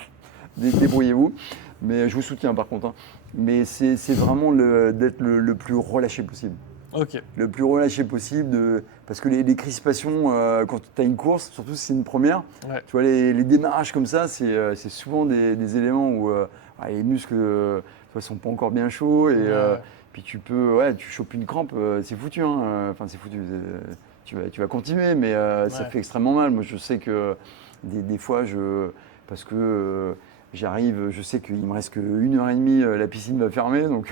débrouillez-vous. Mais je vous soutiens par contre. Mais c'est vraiment d'être le plus relâché possible. Ok. Le plus relâché possible, parce que les crispations, quand tu as une course, surtout si c'est une première, Ouais. tu vois, les démarrages comme ça, c'est souvent des éléments où les muscles ne sont pas encore bien chauds et Ouais. puis tu chopes une crampe, c'est foutu. Hein. Enfin, c'est foutu. Tu vas continuer, mais ça Ouais. fait extrêmement mal. Moi, je sais que des fois, parce que j'arrive, je sais qu'il me reste qu'une heure et demie, la piscine va fermer, donc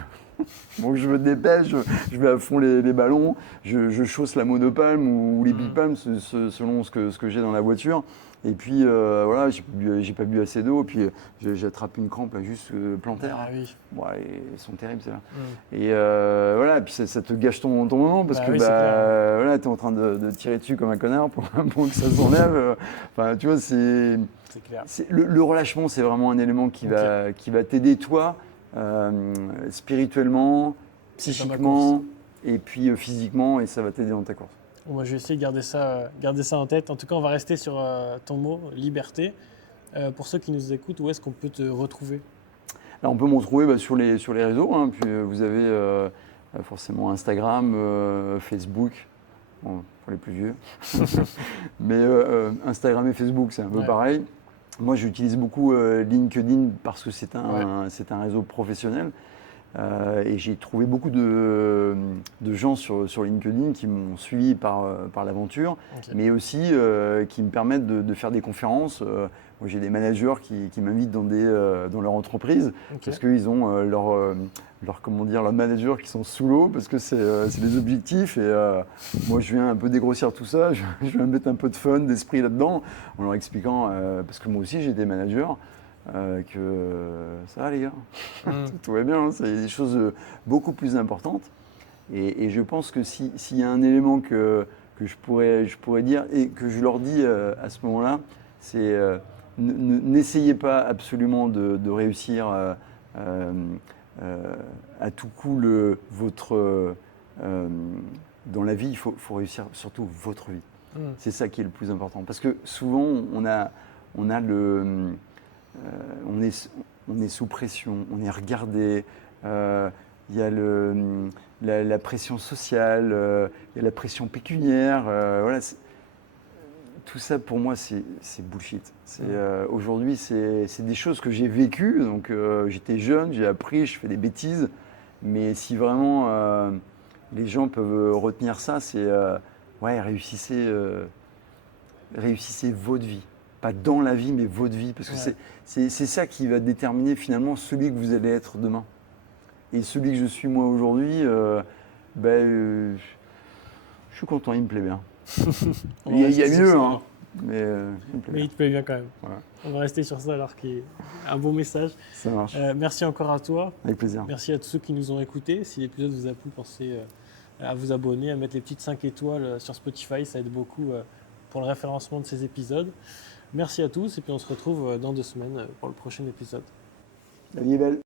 bon, je me dépêche, je vais à fond les ballons, je chausse la monopalme ou les bipalmes selon ce que j'ai dans la voiture. Et puis voilà, j'ai pas bu assez d'eau, puis j'attrape une crampe là, juste plantaire. Ah oui. Ouais, ils sont terribles celles-là. Mm. Et voilà, et puis ça te gâche ton moment parce Bah que oui, c'est clair. voilà, tu es en train de tirer dessus comme un connard pour que ça s'enlève. Enfin, tu vois, C'est clair. le relâchement, c'est vraiment un élément qui va t'aider toi spirituellement, C'est dans ma course. psychiquement et puis physiquement, et ça va t'aider dans ta course. Bon, moi, je vais essayer de garder ça en tête. En tout cas, on va rester sur ton mot, liberté. Pour ceux qui nous écoutent, où est-ce qu'on peut te retrouver? Là, on peut me retrouver sur les réseaux, hein, puis vous avez forcément Instagram, Facebook, bon, pour les plus vieux. Mais Instagram et Facebook, c'est un peu Ouais. pareil. Moi, j'utilise beaucoup LinkedIn parce que c'est Ouais. c'est un réseau professionnel. Et j'ai trouvé beaucoup de gens sur LinkedIn qui m'ont suivi par l'aventure, Ok. mais aussi qui me permettent de faire des conférences. Moi, j'ai des managers qui m'invitent dans leur entreprise Ok. parce qu'ils ont leurs managers qui sont sous l'eau parce que c'est les objectifs. Et moi, je viens un peu dégrossir tout ça. Je viens mettre un peu de fun, d'esprit là-dedans en leur expliquant, parce que moi aussi, j'ai des managers. Que ça va les gars, Mm. tout va bien, hein, c'est des choses beaucoup plus importantes. Et je pense que s'il y a un élément que je pourrais dire et que je leur dis à ce moment-là, c'est n'essayez pas absolument de réussir à tout coup dans la vie, il faut réussir surtout votre vie. Mm. C'est ça qui est le plus important. Parce que souvent, on a on est sous pression, on est regardé, il y a la pression sociale, il y a la pression pécuniaire. Voilà, tout ça pour moi c'est bullshit. Aujourd'hui c'est des choses que j'ai vécues, donc j'étais jeune, j'ai appris, je fais des bêtises, mais si vraiment les gens peuvent retenir ça, c'est ouais, réussissez votre vie. Pas dans la vie, mais votre vie. Parce que Ouais. c'est ça qui va déterminer finalement celui que vous allez être demain. Et celui que je suis moi aujourd'hui, je suis content, il me plaît bien. On Il va y a rester sur mieux, ça, hein, alors. mais il me plaît Mais bien. il te plaît bien quand même. Voilà, On va rester sur ça alors qu'il y a un bon message. ça marche. Merci encore à toi. Avec plaisir. Merci à tous ceux qui nous ont écoutés. Si l'épisode vous a plu, pensez à vous abonner, à mettre les petites 5 étoiles sur Spotify. Ça aide beaucoup pour le référencement de ces épisodes. Merci à tous et puis on se retrouve dans 2 semaines pour le prochain épisode. La vie est belle.